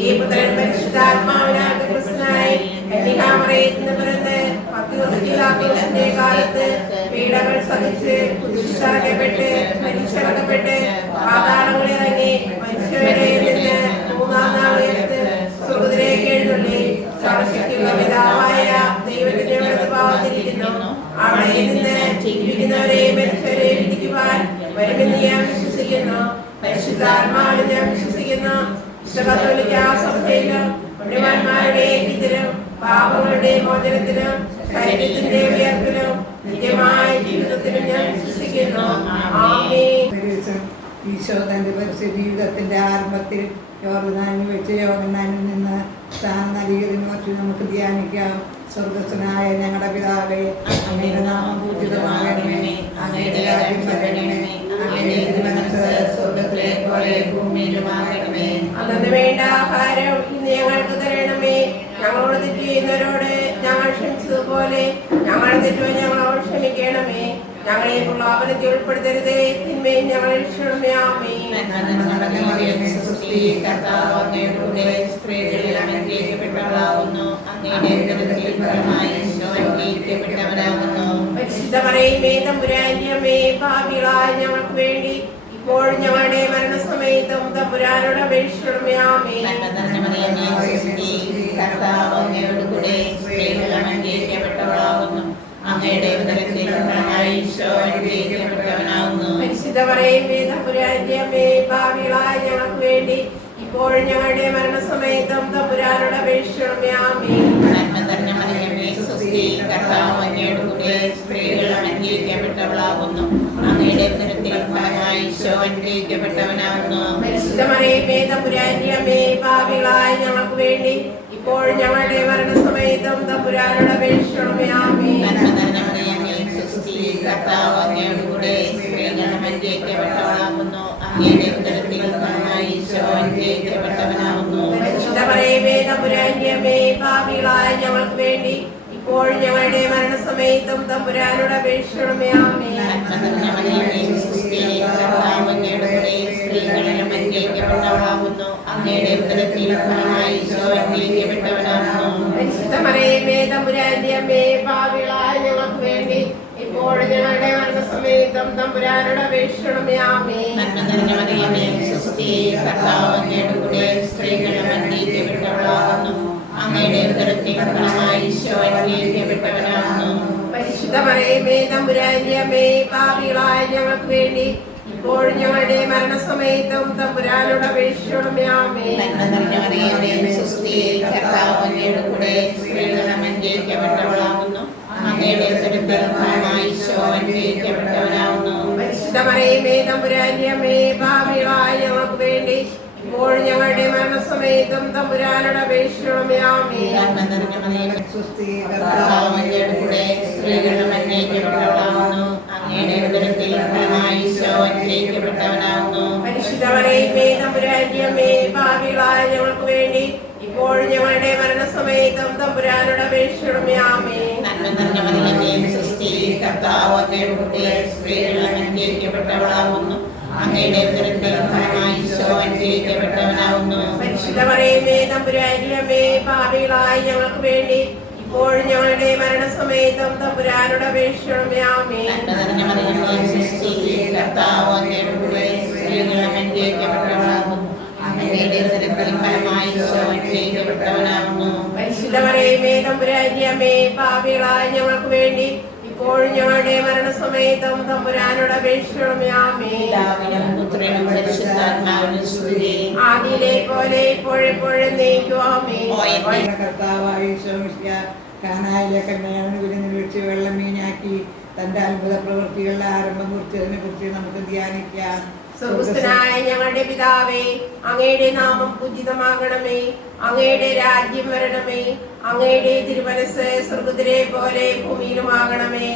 ഈ പുത്രൻ പരിശുദ്ധാത്മാവിനാൽ ക്രിസ്തുനായി കന്യകാമറിയത്തിൽ പിറന്ന് പത്യുസ്തിലാത്തോസിന്റെ കാലത്ത് പീഡകൾ സഹിച്ച് കുരിശിലറക്കപ്പെട്ട് മരിച്ചിറക്കപ്പെട്ട് പാതാളങ്ങളിൽ ഇറങ്ങി മനുഷ്യരുടെ നിന്ന് മൂന്നാം നാൾ ഉയർത്ത് സ്വർഗ്ഗത്തിലേക്ക് എഴുന്നള്ളി സർവശക്തിയുള്ള പിതാവായ ദൈവത്തിന്റെ വലതുഭാഗത്തിരിക്കുന്നു. അവിടെ നിന്ന് ജീവിക്കുന്നവരെയും മനുഷ്യരെയും വിധിക്കുവാൻ വരുമെന്ന് ഞാൻ വിശ്വസിക്കുന്നു. പരിശുദ്ധാത്മാവിൽ ഞാൻ വിശ്വസിക്കുന്നു. വിശുദ്ധ സഭയിലും പുണ്യവാന്മാരുടെ ഐക്യത്തിലും പാപങ്ങളുടെ മോചനത്തിലും ശരീരത്തിന്റെ ഉയർപ്പിലും നിത്യമായ ജീവിതത്തിലും ഞാൻ വിശ്വസിക്കുന്നു. ആമേൻ. ഈശോ തന്റെ പരിശുദ്ധ ജീവിതത്തിന്റെ ആരംഭത്തിൽ യോർദാനിൽ വെച്ച് യോഹന്നാനിൽ നിന്ന് സ്ഥാനം നൽകിയതിനെ പറ്റി നമുക്ക് ധ്യാനിക്കാം. സ്വർഗ്ഗസ്ഥനായ ഞങ്ങളുടെ പിതാവേ, അങ്ങയുടെ നാമം പൂജിതമാകണമേ, അങ്ങയുടെ രാജ്യം വരണമേ, അങ്ങയുടെ തിരുമനസ്സ് സ്വർഗ്ഗത്തിലെ പോലെ ഭൂമിയിലുമാകണമേ. അന്നു വേണ്ട ആഹാരം ഇന്ന് ഞങ്ങൾക്ക് തരണമേ. ഞങ്ങളോട് തെറ്റ് ചെയ്യുന്നവരോട് ഞങ്ങൾ ക്ഷമിച്ചതുപോലെ ഞങ്ങളുടെ തെറ്റുകൾ ഞങ്ങളോട് ക്ഷമിക്കണമേ. ഞങ്ങളെ പ്രലോഭനത്തിൽ ഉൾപ്പെടുത്തരുതേ, തിന്മയിൽ ഞങ്ങളെ രക്ഷിക്കണമേ. ആമേൻ. പരിശുദ്ധ മറിയമേ, തമ്പുരാന്റെ അമ്മേ, പാപികളായ ഞങ്ങൾക്ക് വേണ്ടി ഇപ്പോഴും ഞങ്ങളുടെ മരണസമയത്തും തമ്പുരാനോട് അപേക്ഷിക്കണമേ. ആമേൻ. പരിശുദ്ധ മറിയമേ, തമ്പുരാന്റെ അമ്മേ, പാപികളായ ഞങ്ങൾക്ക് വേണ്ടി ഇപ്പോഴും ഞങ്ങളുടെ മരണസമയത്തും തമ്പുരാനോട് അപേക്ഷിക്കണമേ. ആമേൻ. പരിശുദ്ധ മറിയമേ, തമ്പുരാന്റെ അമ്മേ, പാപികളായ ഞങ്ങൾക്ക് വേണ്ടി ഇപ്പോഴും ഞങ്ങളുടെ മരണസമയത്തും തമ്പുരാനോട് അപേക്ഷിക്കണമേ. ആമേൻ. പരിശുദ്ധ മറിയമേ, തമ്പുരാന്റെ അമ്മേ, പാപികളായ ഞങ്ങൾക്ക് വേണ്ടി ഇപ്പോഴും ഞങ്ങളുടെ മരണസമയത്തും തമ്പുരാനോട് അപേക്ഷിക്കണമേ. ആമേൻ. പരിശുദ്ധ മറിയമേ, തമ്പുരാന്റെ അമ്മേ, പാപികളായ ഞങ്ങൾക്ക് വേണ്ടി ഇപ്പോഴും ഞങ്ങളുടെ മരണസമയത്തും തമ്പുരാനോട് അപേക്ഷിക്കണമേ. ആമേൻ. പരിശുദ്ധ മറിയമേ, തമ്പുരാന്റെ അമ്മേ, പാപികളായ ഞങ്ങൾക്ക് വേണ്ടി ഇപ്പോഴും ഞങ്ങളുടെ മരണസമയത്തും തമ്പുരാനോട് അപേക്ഷിക്കണമേ. ആമേൻ. പരിശുദ്ധ മറിയമേ, തമ്പുരാന്റെ അമ്മേ, പാപികളായ ഞങ്ങൾക്ക് വേണ്ടി ഇപ്പോഴും ഞങ്ങളുടെ മരണസമയത്തും തമ്പുരാനോട് അപേക്ഷിക്കണമേ. ആമേൻ. പരിശുദ്ധ മറിയമേ, തമ്പുരാന്റെ അമ്മേ, പാപികളായ ഞങ്ങൾക്ക് വേണ്ടി ഇപ്പോഴും ഞങ്ങളുടെ മരണസമയത്തും തമ്പുരാനോട് അപേക്ഷിക്കണമേ. ആമേൻ. പരിശുദ്ധ മറിയമേ, തമ്പുരാന്റെ അമ്മേ, പാപികളായ ഞങ്ങൾക്ക് വേണ്ടി ഇപ്പോഴും ഞങ്ങളുടെ മരണസമയത്തും തമ്പുരാനോട് അപേക്ഷിക്കണമേ. ആമേൻ. പരിശുദ്ധ മറിയമേ, തമ്പുരാന്റെ അമ്മേ, പാപികളായ ഞങ്ങൾക്ക് വേണ്ടി ഇപ്പോഴും ഞങ്ങളുടെ മരണസമയത്തും തമ്പുരാനോട് അപേക്ഷിക്കണമേ. ആമേൻ. ആദിയിലെ പോലെ ഇപ്പോഴെപ്പോഴും നീക്കും. ആമേൻ. കാനായിലെ കന്യകയെ വിരുന്നിൽ വെച്ച് വെള്ളം മീനാക്കി തന്റെ അത്ഭുത പ്രവൃത്തികളുടെ ആരംഭം കുറിച്ചതിനെ കുറിച്ച് നമുക്ക് ധ്യാനിക്കാം. സ്വർഗ്ഗസ്ഥനായ ഞങ്ങളുടെ പിതാവേ, അങ്ങയുടെ നാമം പൂജിതമാകണമേ, അങ്ങയുടെ രാജ്യം വരണമേ, അങ്ങയുടെ തിരുമനസ്സ് സ്വർഗ്ഗത്തിലെ പോലെ ഭൂമിയിലുമാകണമേ.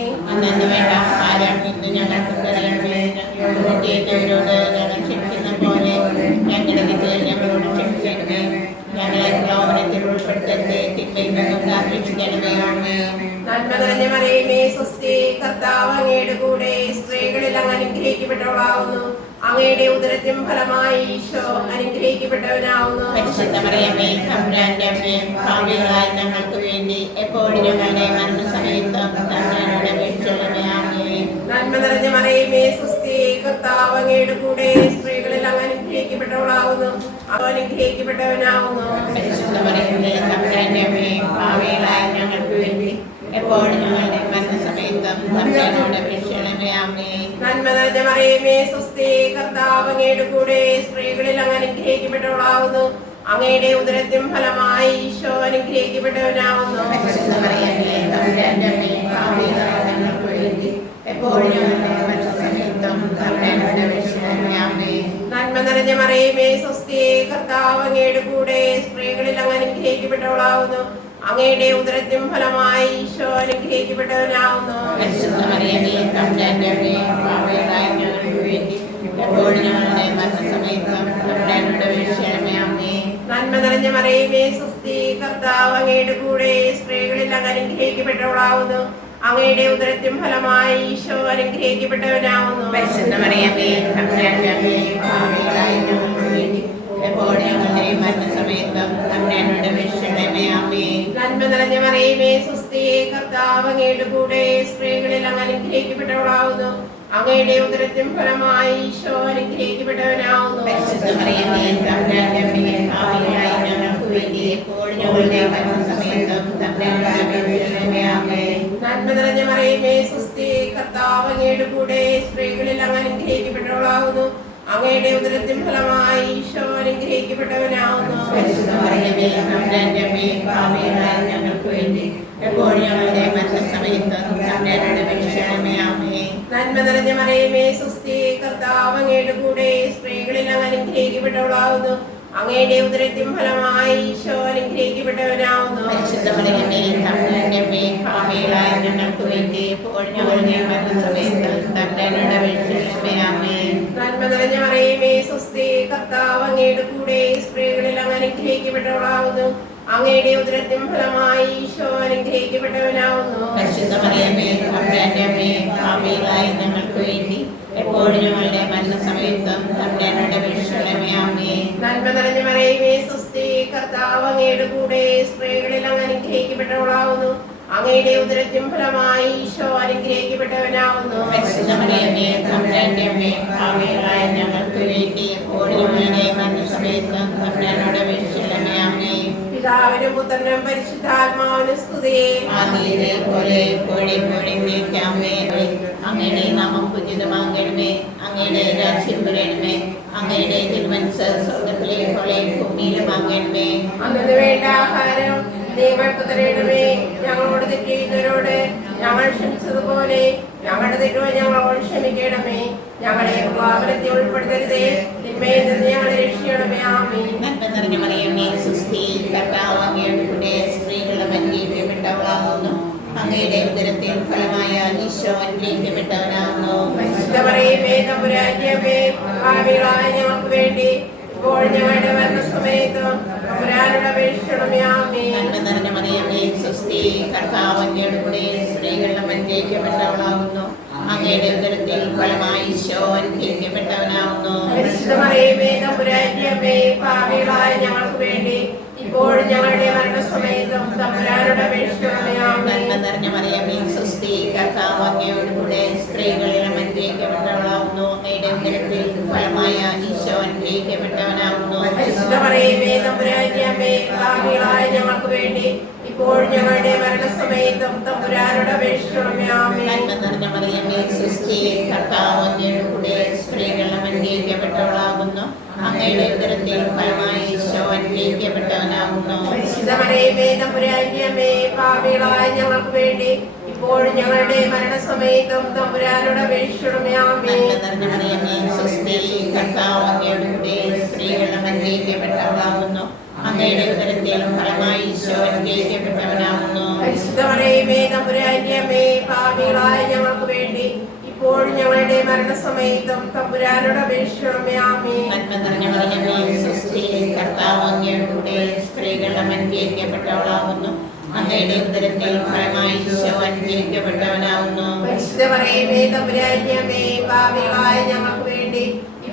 നന്മ നിറഞ്ഞ മറിയമേ, സ്വസ്തി, കർത്താവ് അങ്ങയുടെ കൂടെ സ്ത്രീകളിൽ അങ്ങ് അനുഗ്രഹിക്കപ്പെട്ടവളാവുന്നു. അങ്ങയുടെ ഉദരത്തിൻ ഫലമായി ഈശോ അനുഗ്രഹിക്കപ്പെട്ടവനാവുന്നു. പരിശുദ്ധ മറിയമേ തമ്പുരാന്റെ അമ്മേ, പാപികളായ ഞങ്ങൾക്ക് വേണ്ടി എപ്പോഴും ഞങ്ങളുടെ മരണസമയത്തും തമ്പുരാനോട് അപേക്ഷിക്കണമേ. ആമേൻ. നന്മ നിറഞ്ഞ മറിയമേ സ്വസ്തി, കർത്താവ് അങ്ങയുടെ കൂടെ സ്ത്രീകളിൽ അങ്ങ് അനുഗ്രഹിക്കപ്പെട്ടവളാവുന്നു. അവൻ അനുഗ്രഹിക്കപ്പെട്ടവനാവുന്നു. പരിശുദ്ധ മറിയമേ തമ്പുരാന്റെ അമ്മേ, പാപികളായ ഞങ്ങൾക്ക് വേണ്ടി എപ്പോഴും ഞങ്ങളുടെ മരണസമയത്തും തമ്പുരാനോട് അപേക്ഷിക്കണമേ. ആമേൻ. നന്മ നിറഞ്ഞ മറിയമേ സ്വസ്തി, കർത്താവ് അങ്ങയുടെ കൂടെ സ്ത്രീകളിൽ അങ്ങ് അനുഗ്രഹിക്കപ്പെട്ടവളാവുന്നു. അങ്ങയുടെ ഉദരത്തിൻ ഫലമായി ഈശോ അനുഗ്രഹിക്കപ്പെട്ടവനാവുന്നു. പരിശുദ്ധ മറിയമേ തമ്പുരാന്റെ അമ്മേ, പാപികളായ ഞങ്ങൾക്ക് വേണ്ടി എപ്പോഴും ഞങ്ങളുടെ മരണസമയത്തും തമ്പുരാനോട് അപേക്ഷിക്കണമേ. ആമേൻ. നന്മ നിറഞ്ഞ മറിയമേ സ്വസ്തി, കർത്താവ് അങ്ങയുടെ കൂടെ സ്ത്രീകളിൽ അങ്ങ് അനുഗ്രഹിക്കപ്പെട്ടവളാവുന്നു. അങ്ങയുടെ ഉദരത്തിൻ ഫലമായി ഈശോ അനുഗ്രഹിക്കപ്പെട്ടവനാവുന്നു. പരിശുദ്ധ മറിയമേ തമ്പുരാന്റെ അമ്മേ, പാപികളായ ഞങ്ങൾക്ക് വേണ്ടി എപ്പോഴും ഞങ്ങളുടെ മരണസമയത്തും തമ്പുരാനോട് അപേക്ഷിക്കണമേ. ആമേൻ. നന്മ നിറഞ്ഞ മറിയമേ സ്വസ്തി, കർത്താവ് അങ്ങയുടെ കൂടെ സ്ത്രീകളിൽ അങ്ങ് അനുഗ്രഹിക്കപ്പെട്ടവളാവുന്നു. അങ്ങയുടെ ഉദരത്തിൻ ഫലമായി ഈശോ അനുഗ്രഹിക്കപ്പെട്ടവനാവുന്നു. പരിശുദ്ധ മറിയമേ തമ്പുരാന്റെ അമ്മേ, പാപികളായ ഞങ്ങൾക്ക് വേണ്ടി എപ്പോഴും ഞങ്ങളുടെ മരണസമയത്തും തമ്പുരാനോട് അപേക്ഷിക്കണമേ. ആമേൻ. നന്മ നിറഞ്ഞ മറിയമേ സ്വസ്തി, കർത്താവ് അങ്ങയുടെ കൂടെ സ്ത്രീകളിൽ അങ്ങ് അനുഗ്രഹിക്കപ്പെട്ടവളാവുന്നു. അങ്ങയുടെ ഉദരത്തിൻ ഫലമായി ഈശോ അനുഗ്രഹിക്കപ്പെട്ടവനാവുന്നു. പരിശുദ്ധ മറിയമേ തമ്പുരാന്റെ അമ്മേ, പാപികളായ ഞങ്ങൾക്ക് വേണ്ടി എപ്പോഴും ഞങ്ങളുടെ മരണസമയത്തും തമ്പുരാനോട് അപേക്ഷിക്കണമേ. ആമേൻ. നന്മ നിറഞ്ഞ മറിയമേ സ്വസ്തി, കർത്താവ് അങ്ങയുടെ കൂടെ സ്ത്രീകളിൽ അങ്ങ് അനുഗ്രഹിക്കപ്പെട്ടവളാവുന്നു. അങ്ങയുടെ ഉദരത്തിൻ ഫലമായി ഈശോ അനുഗ്രഹിക്കപ്പെട്ടവനാവുന്നു. പരിശുദ്ധ മറിയമേ തമ്പുരാന്റെ അമ്മേ, പാപികളായ ഞങ്ങൾക്ക് വേണ്ടി എപ്പോഴും ഞങ്ങളുടെ മരണസമയത്തും തമ്പുരാനോട് അപേക്ഷിക്കണമേ. ആമേൻ. നന്മ നിറഞ്ഞ മറിയമേ സ്വസ്തി, കർത്താവ് അങ്ങയുടെ കൂടെ സ്ത്രീകളിൽ അങ്ങ് അനുഗ്രഹിക്കപ്പെട്ടവളാവുന്നു. അങ്ങയുടെ ഉദരത്തിൻ ഫലമായി ഈശോ അനുഗ്രഹിക്കപ്പെട്ടവനാവുന്നു. പരിശുദ്ധ മറിയമേ തമ്പുരാന്റെ അമ്മേ, പാപികളായ ഞങ്ങൾക്ക് വേണ്ടി എപ്പോഴും ഞങ്ങളുടെ മരണസമയത്തും തമ്പുരാനോട് അപേക്ഷിക്കണമേ. ആമേൻ. നന്മ നിറഞ്ഞ മറിയമേ സ്വസ്തി, കർത്താവ് അങ്ങയുടെ കൂടെ സ്ത്രീകളിൽ അങ്ങ് അനുഗ്രഹിക്കപ്പെട്ടവളാവുന്നു. അങ്ങയുടെ ഉദരത്തിൻ ഫലമായി ഈശോ അനുഗ്രഹിക്കപ്പെട്ടവനാവുന്നു. പരിശുദ്ധ മറിയമേ തമ്പുരാന്റെ അമ്മേ, പാപികളായ ഞങ്ങൾക്ക് വേണ്ടി എപ്പോഴും ഞങ്ങളുടെ മരണസമയത്തും തമ്പുരാനോട് അപേക്ഷിക്കണമേ. ആമേൻ. നന്മ നിറഞ്ഞ മറിയമേ സ്വസ്തി, കർത്താവ് അങ്ങയുടെ കൂടെ സ്ത്രീകളിൽ അങ്ങ് അനുഗ്രഹിക്കപ്പെട്ടവളാവുന്നു. അങ്ങയുടെ ഉദരത്തിൻ ഫലമായി ഈശോ അനുഗ്രഹിക്കപ്പെട്ടവനാവുന്നു. പരിശുദ്ധ മറിയമേ തമ്പുരാന്റെ അമ്മേ, പാപികളായ ഞങ്ങൾക്ക് വേണ്ടി എപ്പോഴും ഞങ്ങളുടെ മരണസമയത്തും തമ്പുരാനോട് അപേക്ഷിക്കണമേ. ആമേൻ. പിതാവിനും പുത്രനും പരിശുദ്ധാത്മാവിനും സ്തുതി. ആദിയിലെ പോലെ എപ്പോഴും അങ്ങയുടെ നാമം പൂജിതമാകണമേ. അങ്ങയുടെ രാജ്യം വരണമേ. അങ്ങയുടെ തിരുമനസ്സ് സ്വർഗ്ഗത്തിലെ പോലെ ഭൂമിയിലുമാകണമേ. അന്നു വേണ്ട ആഹാരം ഞങ്ങൾക്ക് തരണമേ. ഞങ്ങളോട് തെറ്റ് ചെയ്യുന്നവരോട് ഞങ്ങൾ ക്ഷമിച്ചതുപോലെ ഞങ്ങളുടെ തെറ്റുകൾ ഞങ്ങളോട് ക്ഷമിക്കണമേ. ഞങ്ങളെ പാപത്തിൽ ഉൾപ്പെടുത്തരുതേ, തിന്മയിൽ നിന്ന് ഞങ്ങളെ രക്ഷിക്കണമേ. ആമേൻ. നന്മ നിറഞ്ഞ മറിയമേ സുസ്ഥി, കർത്താവ് അങ്ങയുടെ കൂടെ സ്ത്രീകളുടെ അനുഗ്രഹിക്കപ്പെട്ടവളാകുന്നു. അങ്ങയുടെ ഉദരത്തിൻ ഫലമായ ഈശോ അനുഗ്രഹിക്കപ്പെട്ടവനാകുന്നു. പരിശുദ്ധ മറിയമേ തമ്പുരാന്റെ അമ്മേ, പാപികളായ ഞങ്ങൾക്ക് വേണ്ടി ഇപ്പോൾ ഞങ്ങളുടെ മരണസമയത്തും തമ്പുരാനോട് അപേക്ഷിക്കണമേ. ആമേൻ. നന്മ നിറഞ്ഞ മറിയമേ സുസ്ഥി, കർത്താവ് അങ്ങയുടെ കൂടെ സ്ത്രീകളുടെ അനുഗ്രഹിക്കപ്പെട്ടവളാകുന്നു. അങ്ങയുടെ ഉദരത്തിൻ ഫലമായി ഈശോ അനുഗ്രഹിക്കപ്പെട്ടവനാകുന്നു. പരിശുദ്ധ മറിയമേ തമ്പുരാന്റെ അമ്മേ, പാപികളായ ഞങ്ങൾക്ക് വേണ്ടി ഇപ്പോൾ ഞങ്ങളുടെ മരണസമയത്തും തമ്പുരാനോട് അപേക്ഷിക്കണമേ. ആമേൻ. നന്മ നിറഞ്ഞ മറിയമേ സുസ്ഥി, കർത്താവ് അങ്ങയുടെ കൂടെ സ്ത്രീകളിൽ അനുഗ്രഹിക്കപ്പെട്ടവളാകുന്നു. അങ്ങയുടെ ഉദരത്തിൻ ഫലമായ ഈശോ അനുഗ്രഹിക്കപ്പെട്ടവനാകുന്നു. പരിശുദ്ധ മറിയമേ തമ്പുരാന്റെ അമ്മേ, പാപികളായ ഞങ്ങൾക്ക് വേണ്ടി ഇപ്പോൾ ഞങ്ങളുടെ മരണസമയത്തും തമ്പുരാനോട് അപേക്ഷിക്കണമേ. ആമേൻ. നന്മ നിറഞ്ഞ മറിയമേ സുസ്ഥി, കർത്താവ് അങ്ങയുടെ കൂടെ സ്ത്രീകളിൽ അനുഗ്രഹിക്കപ്പെട്ടവളാകുന്നു. അങ്ങയുടെ ഉദരത്തിൻ ഫലമായ ഈശോ അനുഗ്രഹിക്കപ്പെട്ടവനാകുന്നു. പരിശുദ്ധ മറിയമേ തമ്പുരാന്റെ അമ്മേ, പാപികളായ ഞങ്ങൾക്ക് വേണ്ടി ഇപ്പോൾ ഞങ്ങളുടെ മരണസമയത്തും തമ്പുരാനോട് അപേക്ഷിക്കണമേ. ആമേൻ. നന്മ നിറഞ്ഞ മറിയമേ സുസ്ഥി, കർത്താവ് അങ്ങയുടെ കൂടെ സ്ത്രീകളിൽ അനുഗ്രഹിക്കപ്പെട്ടവളാകുന്നു. അങ്ങയുടെ ഉദരത്തിൻ ഫലമായ ഈശോ അനുഗ്രഹിക്കപ്പെട്ടവനാകുന്നു. പരിശുദ്ധ മറിയമേ തമ്പുരാന്റെ അമ്മേ, പാപികളായ ഞങ്ങൾക്ക് വേണ്ടി ഇപ്പോൾ ഞങ്ങളുടെ മരണസമയത്തും തമ്പുരാനോട് അപേക്ഷിക്കണമേ. ആമേൻ. നന്മ നിറഞ്ഞ മറിയമേ സുസ്ഥി, കർത്താവ് അങ്ങയുടെ കൂടെ സ്ത്രീകളിൽ അനുഗ്രഹിക്കപ്പെട്ടവളാകുന്നു. അങ്ങയുടെ ഉദരത്തിൻ ഫലമായി ഈശോ അനുഗ്രഹിക്കപ്പെട്ടവനാകുന്നു. പരിശുദ്ധ മറിയമേ തമ്പുരാന്റെ അമ്മേ, പാപികളായ ഞങ്ങൾക്ക് വേണ്ടി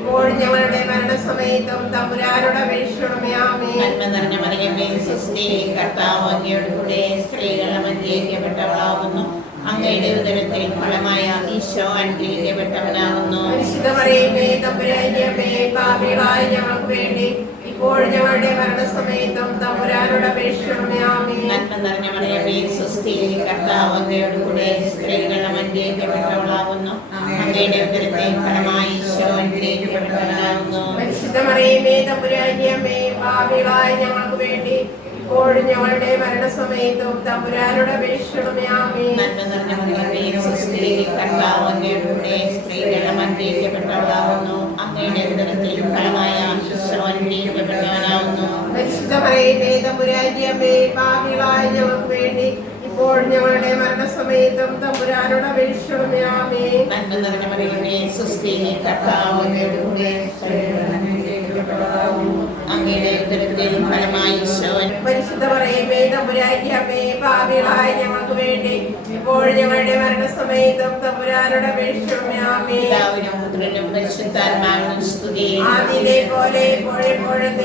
ഇപ്പോഴും ഞങ്ങളുടെ മരണസമയത്തും തമ്പുരാനോട് അപേക്ഷിക്കണമേ. ആമേൻ. നന്മ നിറഞ്ഞ മറിയമേ സ്വസ്തി, കർത്താവ് അങ്ങയോട് കൂടെ സ്ത്രീകൾ അനുഗ്രഹിക്കപ്പെട്ടവളാകുന്നു. അങ്ങയുടെ ഉദരത്തിൽ ഫലമായ ഈശോ അനുഗ്രഹിക്കപ്പെട്ടവനാകുന്നു. പരിശുദ്ധ മറിയമേ തമ്പുരാന്റെ അമ്മേ, പാപികളായ ഞങ്ങൾക്ക് വേണ്ടി ഇപ്പോഴും ഞങ്ങളുടെ മരണസമയത്തും തമ്പുരാനോട് അപേക്ഷിക്കണമേ. ആമേൻ. നന്മ നിറഞ്ഞ മറിയമേ സ്വസ്തി, കർത്താവ് അങ്ങയോട് കൂടെ സ്ത്രീകൾ അനുഗ്രഹിക്കപ്പെട്ടവളാകുന്നു. അങ്ങയുടെ ഉദരത്തിൽ ഫലമായ ഈശോ അനുഗ്രഹിക്കപ്പെട്ടവനാകുന്നു. പരിശുദ്ധ മറിയമേ തമ്പുരാന്റെ അമ്മേ, പാപികളായ ഞങ്ങൾക്ക് വേണ്ടി ഇപ്പോഴും ഞങ്ങളുടെ മരണസമയത്തും തമ്പുരാനോട് അപേക്ഷിക്കണമേ. ആമേൻ. നന്മ നിറഞ്ഞ മറിയമേ സ്വസ്തി, കർത്താവ് അങ്ങയോട് കൂടെ സ്ത്രീകൾ അനുഗ്രഹിക്കപ്പെട്ടവളാകുന്നു. അങ്ങയുടെ ഉദരത്തിൽ ഫലമായ ഈശോ അനുഗ്രഹിക്കപ്പെട്ടവനാകുന്നു. പരിശുദ്ധ മറിയമേ തമ്പുരാന്റെ അമ്മേ, പാപികളായ ഞങ്ങൾക്ക് വേണ്ടി ഇപ്പോഴും ഞങ്ങളുടെ മരണസമയത്തും തമ്പുരാനോട് അപേക്ഷിക്കണമേ. ആമേൻ. നന്മ നിറഞ്ഞ മറിയമേ സ്വസ്തി, കർത്താവ് അങ്ങയോട് കൂടെ സ്ത്രീകൾ അനുഗ്രഹിക്കപ്പെട്ടവളാകുന്നു. അങ്ങയുടെ ഉദരത്തിൽ ഫലമായ ഈശോ. പരിശുദ്ധ മറിയമേ തമ്പുരാന്റെ അമ്മേ, പാപികളായ ഞങ്ങൾക്ക് വേണ്ടി ഇപ്പോഴും ഞങ്ങളുടെ മരണസമയത്തും തമ്പുരാനോട് അപേക്ഷിക്കണമേ. ആമേൻ. പിതാവിനും പുത്രനും പരിശുദ്ധാത്മാവിനും സ്തുതി. ആദിയിലെ പോലെ എപ്പോഴും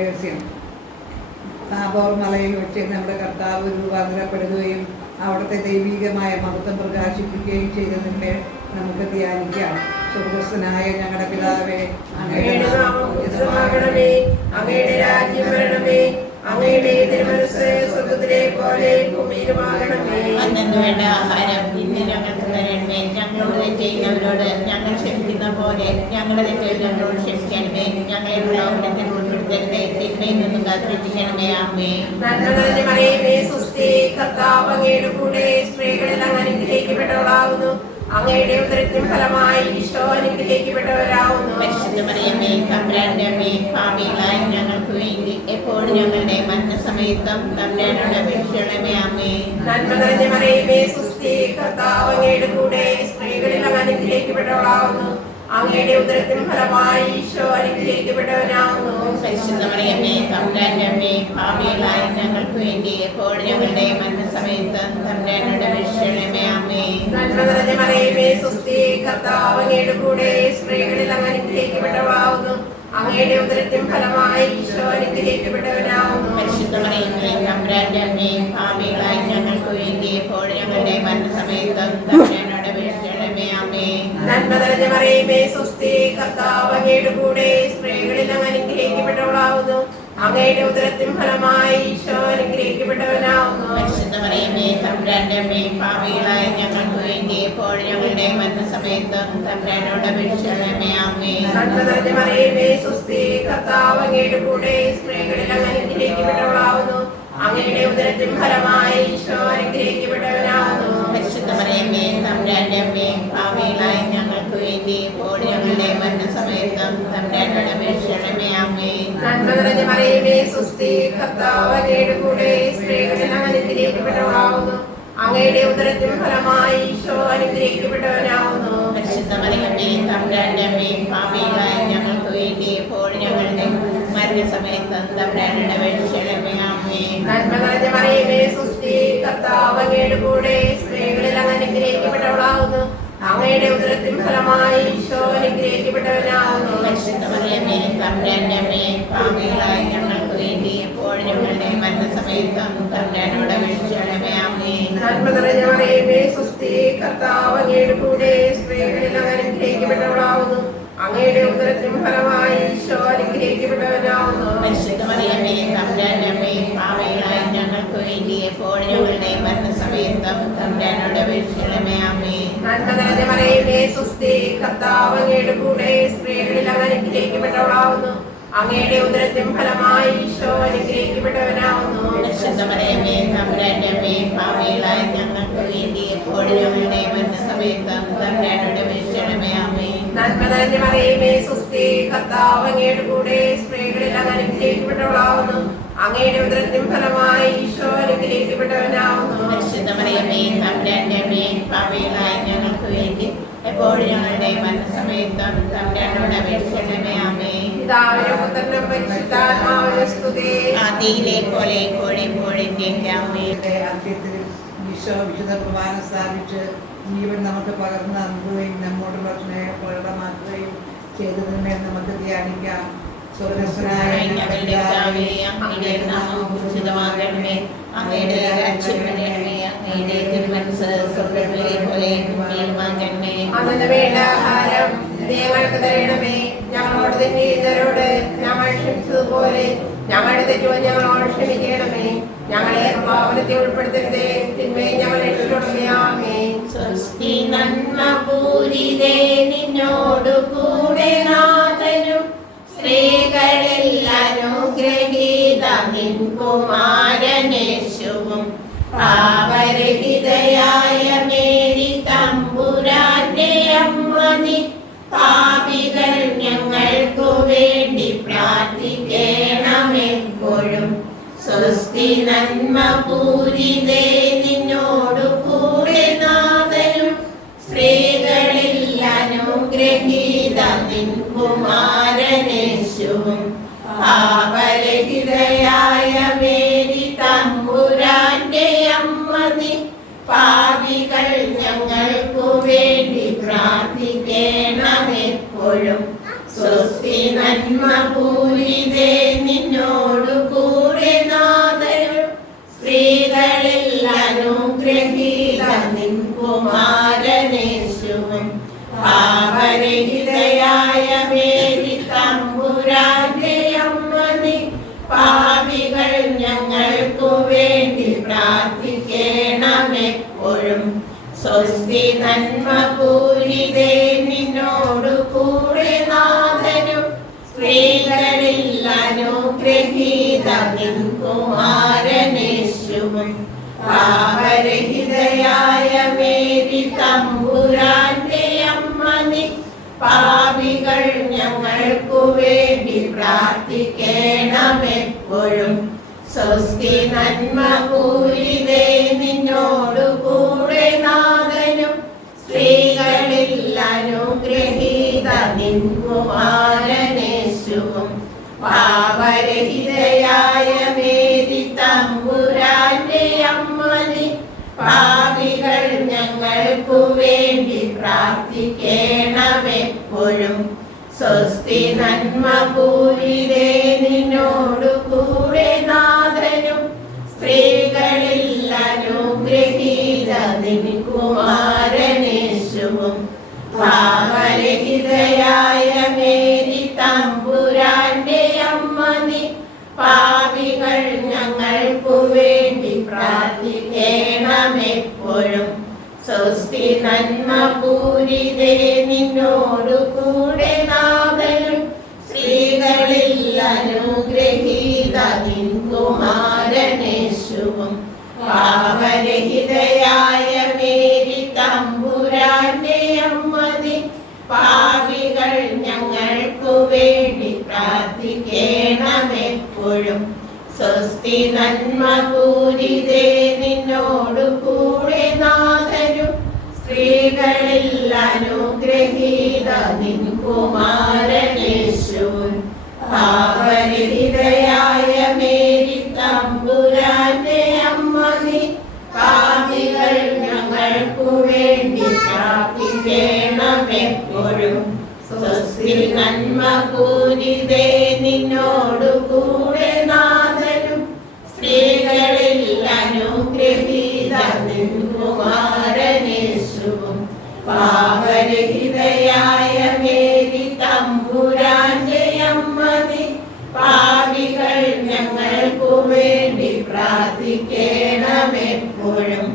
രഹസ്യം. താബോർ മലയിൽ വെച്ച് നമ്മുടെ കർത്താവ് രൂപാന്തരപ്പെടുകയും അവിടുത്തെ ദൈവികമായ മഹത്വം പ്രകാശിപ്പിക്കുകയും ചെയ്തതിന്മേൽ നമുക്ക് ധ്യാനിക്കാം. സ്വർഗസ്ഥനായ ഞങ്ങളുടെ പിതാവേ, അങ്ങയുടെ നാമം പൂജിതമാകണമേ. അങ്ങയുടെ രാജ്യം വരണമേ. അങ്ങയുടെ തിരുമനസ്സ് സ്വർഗ്ഗത്തിലെ പോലെ ഭൂമിയിലുമാകണമേ. അന്നു വേണ്ട ആഹാരം ഇന്ന് ഞങ്ങൾക്ക് തരണമേ. ഞങ്ങളോട് ചെയ്യുന്നവരോട് ഞങ്ങൾ ക്ഷമിക്കുന്ന പോലെ ഞങ്ങളുടെ തെറ്റുകൾ ഞങ്ങളോട് ക്ഷമിക്കണമേ. ഞങ്ങളെ പ്രലോഭനത്തിൽ ഉൾപ്പെടുത്തരുതേ, തിന്മയിൽ നിന്നും കാത്തുരക്ഷിക്കണമേ. ആമേൻ. നന്മ നിറഞ്ഞ മറിയമേ സ്വസ്തി, കർത്താവ് അങ്ങയുടെ കൂടെ സ്ത്രീകളിൽ അങ്ങ് അനുഗ്രഹിക്കപ്പെട്ടവളാകുന്നു. അങ്ങയുടെ ഉദരത്തിൻ ഫലമായി ഈശോ അനുഗ്രഹിക്കപ്പെട്ടവരാകുന്നു. പരിശുദ്ധ മറിയമേ തമ്പുരാന്റെ അമ്മേ, പാപികളായ ഞങ്ങൾക്ക് വേണ്ടി എപ്പോഴും ഞങ്ങളുടെ മരണസമയത്തും തമ്പുരാനോട് അപേക്ഷിക്കണമേ. ആമേൻ. നന്മ നിറഞ്ഞ മറിയമേ സ്വസ്തി, കർത്താവ് അങ്ങയുടെ കൂടെ സ്ത്രീകളിൽ അങ്ങ് അനുഗ്രഹിക്കപ്പെട്ടവളാകുന്നു. അങ്ങയുടെ ഉദരത്തിൻ ഫലമായി ഈശോ അനുഗ്രഹിക്കപ്പെട്ടവനാകുന്നു. പരിശുദ്ധ മറിയമേ തമ്പുരാന്റെ അമ്മേ, പാപികളായ ഞങ്ങൾക്ക് വേണ്ടി എപ്പോഴും ഞങ്ങളുടെ മരണസമയത്തും തമ്പുരാനോട് അപേക്ഷിക്കണമേ. ആമേൻ. നന്മ നിറഞ്ഞ മറിയമേ സ്വസ്തി, കർത്താവ് അങ്ങയുടെ കൂടെ സ്ത്രീകളിൽ അങ്ങ് അനുഗ്രഹിക്കപ്പെട്ടവളാകുന്നു. അങ്ങയുടെ ഉദരത്തിൻ ഫലമായി ഈശോ അനുഗ്രഹിക്കപ്പെട്ടവനാകുന്നു. പരിശുദ്ധ മറിയമേ തമ്പുരാന്റെ അമ്മേ, പാപികളായ ഞങ്ങൾക്ക് വേണ്ടി എപ്പോഴും ഞങ്ങളുടെ മരണസമയത്തും തമ്പുരാനോട് അപേക്ഷിക്കണമേ. ആമേൻ. നന്മ നിറഞ്ഞ മറിയമേ സ്വസ്തി, കർത്താവ് അങ്ങയുടെ കൂടെ സ്ത്രീകളിൽ അങ്ങ് അനുഗ്രഹിക്കപ്പെട്ടവളാകുന്നു. അങ്ങയുടെ ഉദരത്തിൻ ഫലമായി ഈശോ അനുഗ്രഹിക്കപ്പെട്ടവനാകുന്നു. പരിശുദ്ധ മറിയമേ തമ്പുരാന്റെ അമ്മേ, പാപികളായ ഞങ്ങൾക്ക് വേണ്ടി എപ്പോഴും ഞങ്ങളുടെ മരണസമയത്തും തമ്പുരാനോട് അപേക്ഷിക്കണമേ. ആമേൻ. നന്മ നിറഞ്ഞ മറിയമേ സ്വസ്തി, കർത്താവ് അങ്ങയുടെ കൂടെ സ്ത്രീകളിൽ അങ്ങ് അനുഗ്രഹിക്കപ്പെട്ടവളാകുന്നു. അങ്ങയുടെ ഉദരത്തിൻ ഫലമായി ഈശോ അനുഗ്രഹിക്കപ്പെട്ടവനാകുന്നു. പരിശുദ്ധ മറിയമേ തമ്പുരാന്റെ അമ്മേ, പാപികളായ ഞങ്ങൾക്ക് വേണ്ടി എപ്പോഴും ഞങ്ങളുടെ മരണസമയത്തും തമ്പുരാനോട് അപേക്ഷിക്കണമേ. ആമേൻ. നന്മ നിറഞ്ഞ മറിയമേ സ്വസ്തി, കർത്താവ് അങ്ങയുടെ കൂടെ സ്ത്രീകളിൽ അങ്ങ് അനുഗ്രഹിക്കപ്പെട്ടവളാകുന്നു. അങ്ങയുടെ ഉദരത്തിൻ ഫലമായി ഈശോ അനുഗ്രഹിക്കപ്പെട്ടവനാകുന്നു. പരിശുദ്ധ മറിയമേ തമ്പുരാന്റെ അമ്മേ, പാപികളായ ഞങ്ങൾക്ക് വേണ്ടി എപ്പോഴും ഞങ്ങളുടെ മരണസമയത്തും തമ്പുരാനോട് അപേക്ഷിക്കണമേ. ആമേൻ. നന്മ നിറഞ്ഞ മറിയമേ സ്വസ്തി, കർത്താവ് അങ്ങയുടെ കൂടെ സ്ത്രീകളിൽ അങ്ങ് അനുഗ്രഹിക്കപ്പെട്ടവളാകുന്നു. അങ്ങയുടെ ഉദരത്തിൻ ഫലമായി ഈശോ അനുഗ്രഹിക്കപ്പെട്ടവനാകുന്നു. പരിശുദ്ധ മറിയമേ തമ്പുരാന്റെ അമ്മേ, പാപികളായ ഞങ്ങൾക്ക് വേണ്ടി എപ്പോഴും ഞങ്ങളുടെ മരണസമയത്തും തമ്പുരാനോട് അപേക്ഷിക്കണമേ. ആമേൻ. നന്മ നിറഞ്ഞ മറിയമേ സ്വസ്തി, കർത്താവ് അങ്ങയുടെ കൂടെ സ്ത്രീകളിൽ അങ്ങ് അനുഗ്രഹിക്കപ്പെട്ടവളാകുന്നു. അങ്ങയുടെ ഉദരത്തിൻ ഫലമായി ഈശോ അനുഗ്രഹിക്കപ്പെട്ടവനാകുന്നു. പരിശുദ്ധ മറിയമേ തമ്പുരാന്റെ അമ്മേ, പാപികളായ ഞങ്ങൾക്ക് വേണ്ടി എപ്പോഴും ഞങ്ങളുടെ മരണസമയത്തും തമ്പുരാനോട് അപേക്ഷിക്കണമേ. ആമേൻ. നന്മ നിറഞ്ഞ മറിയമേ സ്വസ്തി, കർത്താവ് അങ്ങയുടെ കൂടെ സ്ത്രീകളിൽ അങ്ങ് അനുഗ്രഹിക്കപ്പെട്ടവളാകുന്നു. അങ്ങയുടെ ഉദരത്തിൻ ഫലമായി ഈശോ അനുഗ്രഹിക്കപ്പെട്ടവനാകുന്നു. പരിശുദ്ധ മറിയമേ തമ്പുരാന്റെ അമ്മേ, പാപികളായ ഞങ്ങൾക്ക് വേണ്ടി എപ്പോഴും ഞങ്ങളുടെ മരണസമയത്തും തമ്പുരാനോട് അപേക്ഷിക്കണമേ. ആമേൻ. നന്മ നിറഞ്ഞ മറിയമേ സ്വസ്തി, കർത്താവ് അങ്ങയുടെ കൂടെ സ്ത്രീകളിൽ അങ്ങ് അനുഗ്രഹിക്കപ്പെട്ടവളാകുന്നു. അങ്ങയുടെ ഉദരത്തിൻ ഫലമായി ഈശോ അനുഗ്രഹിക്കപ്പെട്ടവനാകുന്നു. പരിശുദ്ധ മറിയമേ തമ്പുരാന്റെ അമ്മേ, പാപികളായ ഞങ്ങൾക്ക് വേണ്ടി എപ്പോഴും ഞങ്ങളുടെ മരണസമയത്തും തമ്പുരാനോട് അപേക്ഷിക്കണമേ. ആമേൻ. പിതാവിനും പുത്രനും പരിശുദ്ധാത്മാവിനും സ്തുതി. ആദിയിലെ പോലെ എപ്പോഴെപ്പോഴും. ആമേൻ. അന്ത്യത്തിൽ ഈശോ വിശുദ്ധ കുർബാന സ്ഥാപിച്ച് ജീവൻ നമുക്ക് പകർന്നു നൽകുകയും നമ്മോടുള്ള സ്നേഹം പ്രകടമാക്കുകയും ചെയ്തതിന്മേൽ നമുക്ക് ധ്യാനിക്കാം. സ്വർഗ്ഗസ്ഥനായ ഞങ്ങളുടെ പിതാവേ, അങ്ങയുടെ നാമം പൂജിതമാകണമേ. അങ്ങയുടെ രാജ്യം വരണമേ. അങ്ങയുടെ തിരുമനസ്സ് സ്വർഗ്ഗത്തിലെ പോലെ ഭൂമിയിലുമാകണമേ. അന്നു വേണ്ട ആഹാരം ഞങ്ങൾക്ക് തരണമേ. ഞങ്ങളോട് തെറ്റ് ചെയ്യുന്നവരോട് ഞങ്ങൾ ക്ഷമിച്ചതുപോലെ ഞങ്ങളുടെ തെറ്റുകൾ ഞങ്ങളോട് ക്ഷമിക്കണമേ. ഞങ്ങളെ പാപത്തിൽ ഉൾപ്പെടുത്തരുതേ, തിന്മയെ ഞങ്ങൾ രക്ഷിക്കണമേ. സ്വസ്തി നന്മ പൂരിതേ നിന്നോടു കൂടെ നാഥനും സ്ത്രീകളിൽ അനുഗ്രഹീത നിൻ കുമാരനേശുവും പാപരഹിതയായ മേരി തമ്പുരാന്റെ അമ്മ നീ പാപികൾ ഞങ്ങൾക്കു വേണ്ടി പ്രാർത്ഥിക്കണമെപ്പോഴും. സ്വസ്തി നന്മ പൂരിതേ നിന്നോടു കൂടെ നാഥനും സ്ത്രീകളിൽ അനുഗ്രഹീത നിൻ കുമാരനേശുവും പാപരഹിതയായ മേരി തമ്പുരാന്റെ അമ്മ നീ പാപികൾ ഞങ്ങൾക്കു വേണ്ടി പ്രാർത്ഥിക്കണമെപ്പോഴും. സ്വസ്തി നന്മ പൂരിതേ നിന്നോടു കൂടെ നാഥനും സ്ത്രീകളിൽ അനുഗ്രഹീത നിൻ കുമാരനേശുവും പാപരഹിതയായ മേരി തമ്പുരാന്റെ അമ്മ നീ പാപികൾ ഞങ്ങൾക്കു വേണ്ടി പ്രാർത്ഥിക്കണമെപ്പോഴും. സ്വസ്തി നന്മ പൂരിതേ നിന്നോടു കൂടെ നാഥനും സ്ത്രീകളിൽ അനുഗ്രഹീത നിൻ കുമാരനേശുവും പാപരഹിതയായ മേരി തമ്പുരാന്റെ അമ്മ നീ പാപികൾ ഞങ്ങൾക്കു വേണ്ടി പ്രാർത്ഥിക്കണമെപ്പോഴും. സ്വസ്തി നന്മ പൂരിതേ നിന്നോടു കൂടെ നാഥനും സ്ത്രീകളിൽ അനുഗ്രഹീത നിൻ കുമാരനേശുവും പാപരഹിതയായ മേരി തമ്പുരാന്റെ അമ്മ നീ പാപികൾ ഞങ്ങൾക്കു വേണ്ടി പ്രാർത്ഥിക്കണമെപ്പോഴും. സ്വസ്തി നന്മ പൂരിതേ നിന്നോടു കൂടെ നാഥനും സ്ത്രീകളിൽ അനുഗ്രഹീത നിൻ കുമാരനേശുവും പാപരഹിതയായ മേരി തമ്പുരാന്റെ അമ്മ നീ പാപികൾ ഞങ്ങൾക്കു വേണ്ടി പ്രാർത്ഥിക്കണമെപ്പോഴും. സ്വസ്തി നന്മ പൂരിതേ നിന്നോടു കൂടെ നാഥനും സ്ത്രീകളിൽ അനുഗ്രഹീത നിൻ കുമാരനേശുവും പാപരഹിതയായ മേരി തമ്പുരാന്റെ അമ്മ നീ പാപികൾ ഞങ്ങൾക്കു വേണ്ടി പ്രാർത്ഥിക്കണമെപ്പോഴും. സ്വസ്തി നന്മ പൂരിതേ നിന്നോടു കൂടെ നാഥനും സ്ത്രീകളിൽ അനുഗ്രഹീത നിൻ കുമാരനേശുവും പാപരഹിതയായ മേരി തമ്പുരാന്റെ അമ്മ നീ പാപികൾ ഞങ്ങൾക്കു വേണ്ടി പ്രാർത്ഥിക്കണമെപ്പോഴും. സ്വസ്തി നന്മ പൂരിതേ നിന്നോടു കൂടെ നാഥനും സ്ത്രീകളിൽ അനുഗ്രഹീത നിൻ കുമാരനേശുവും പാപരഹിതയായ മേരി തമ്പുരാന്റെ അമ്മ നീ പാപികൾ ഞങ്ങൾക്കു വേണ്ടി പ്രാർത്ഥിക്കണമെപ്പോഴും.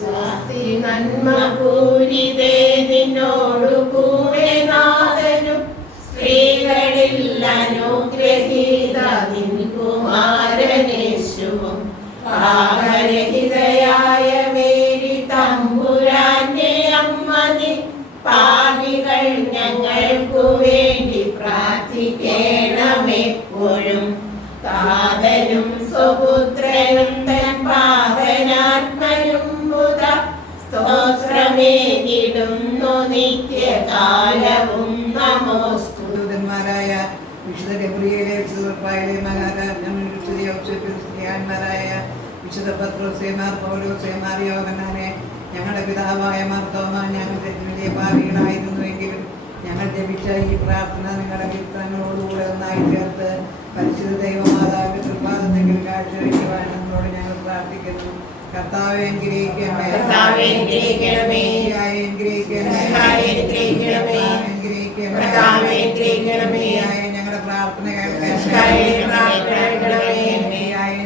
സ്വസ്തി നന്മ പൂരിതേ നിന്നോടു കൂടെ നാഥനും സ്ത്രീകളിൽ അനുഗ്രഹീത നിൻ കുമാരനേശുവും പാപരഹിതയായ മേരി തമ്പുരാന്റെ അമ്മ നീ പാപികൾ ഞങ്ങൾക്കു വേണ്ടി പ്രാർത്ഥിക്കണമെപ്പോഴും. താതനും സ്വപുത്രനും തൻ പാവനാത്മനും മുത സ്തോത്രമേകിടുന്നു നിത്യകാലവും നമോസ്തു. ദൂതന്മാരായ വിശുദ്ധ ഗബ്രിയേലെ, വിശുദ്ധ റഫായേലെ, മഹാരാജാൻ, വിശുദ്ധ യൗസേപ്പ്, ക്രിസ്ത്യാനിമാരായ വിശുദ്ധ പത്രോസേമാർ, പൗലോസേമാർ, യോഹന്നാനെ, ഞങ്ങളുടെ പിതാവായ മാർത്തോമ, ഞങ്ങൾ തെറ്റിലെ പാപികളായിരുന്നുവെങ്കിലും ഞങ്ങൾ ജപിച്ച ഈ പ്രാർത്ഥന നിങ്ങളുടെ കീർത്തനങ്ങളോടുകൂടെ ഒന്നായി ചേർത്ത് പരിശുദ്ധ ദൈവമാതാവിന്റെ കൃപാദത്തിൽ കാഴ്ചവെക്കുവാൻ നമ്മളോട് ഞങ്ങൾ പ്രാർത്ഥിക്കുന്നു. കർത്താവേ അനുഗ്രഹിക്കണമേ, കർത്താവേ അനുഗ്രഹിക്കണമേ, കർത്താവേ അനുഗ്രഹിക്കണമേ, കർത്താവേ അനുഗ്രഹിക്കണമേ, അനുഗ്രഹിക്കണമേ, കർത്താവേ അനുഗ്രഹിക്കണമേ, ഞങ്ങളുടെ പ്രാർത്ഥന കർത്താവേ പ്രാർത്ഥന കേൾക്കണമേ,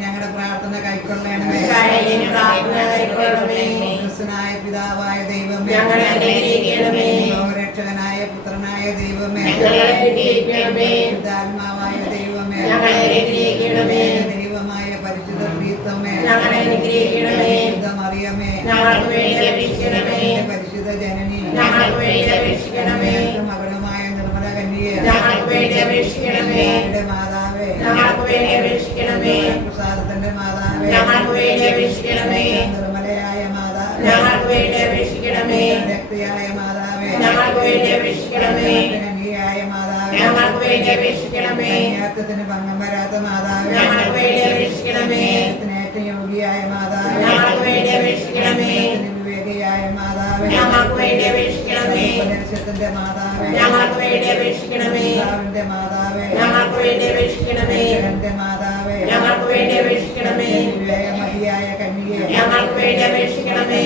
ഞങ്ങളുടെ പ്രാർത്ഥന കൈക്കൊള്ളണമേ, കർത്താവേ പ്രാർത്ഥന കൈക്കൊള്ളണമേ, ക്രിസ്തുനായ പിതാവായ ദൈവമേ, ഞങ്ങളെ അനുഗ്രഹിക്കണമേ, ലോകരക്ഷകനായ പുത്രനായ ദൈവമേ, ഞങ്ങളെ അനുഗ്രഹിക്കണമേ, പിതാത്മാവായ ദൈവമേ, ഞങ്ങളെ അനുഗ്രഹിക്കണമേ, ദൈവമായ പരിശുദ്ധ പ്രീതമേ, ഞങ്ങളെ അനുഗ്രഹിക്കണമേ, പരിശുദ്ധ മറിയമേ, ഞങ്ങൾക്ക് വേണ്ടി അപേക്ഷിക്കണമേ, പരിശുദ്ധ ജനനി, ഞങ്ങൾക്ക് വേണ്ടി അപേക്ഷിക്കണമേ, മകളുമായ നിർമ്മല കന്യകേ, ഞങ്ങൾക്ക് വേണ്ടി അപേക്ഷിക്കണമേ, മാതാവേ, ഞങ്ങൾക്ക് വേണ്ടി അപേക്ഷിക്കണമേ, പ്രസാദത്തിന്റെ മാതാവേ, ഞങ്ങൾക്ക് വേണ്ടി അപേക്ഷിക്കണമേ, നിർമ്മലയായ മാതാവേ, ഞങ്ങൾക്ക് വേണ്ടി അപേക്ഷിക്കണമേ, രക്തയായ മാതാവേ, ഞങ്ങൾക്ക് വേണ്ടി അപേക്ഷിക്കണമേ, കന്യകയായ മാതാവേ, ഞങ്ങൾക്ക് വേണ്ടി അപേക്ഷിക്കണമേ, കന്യാത്വത്തിന് ഭംഗം വരാത്ത മാതാവേ, ഞങ്ങൾക്ക് വേണ്ടി അപേക്ഷിക്കണമേ, ഏറ്റവും യോഗ്യയായ മാതാവേ, ഞങ്ങൾക്ക് വേണ്ടി അപേക്ഷിക്കണമേ, വിവേകിയായ മാതാവേ, ഞങ്ങൾക്ക് വേണ്ടി അപേക്ഷിക്കണമേ, ഉപദേശത്തിന്റെ മാതാവേ, ഞങ്ങൾക്ക് വേണ്ടി അപേക്ഷിക്കണമേ, പിതാവിന്റെ മാതാവേ, ഞങ്ങൾക്ക് വേണ്ടി അപേക്ഷിക്കണമേ, എന്റെ മാതാവേ, ഞങ്ങൾക്ക് വേണ്ടി അപേക്ഷിക്കണമേ, വിവേകമതിയായ കന്യകേ, ഞങ്ങൾക്ക് വേണ്ടി അപേക്ഷിക്കണമേ,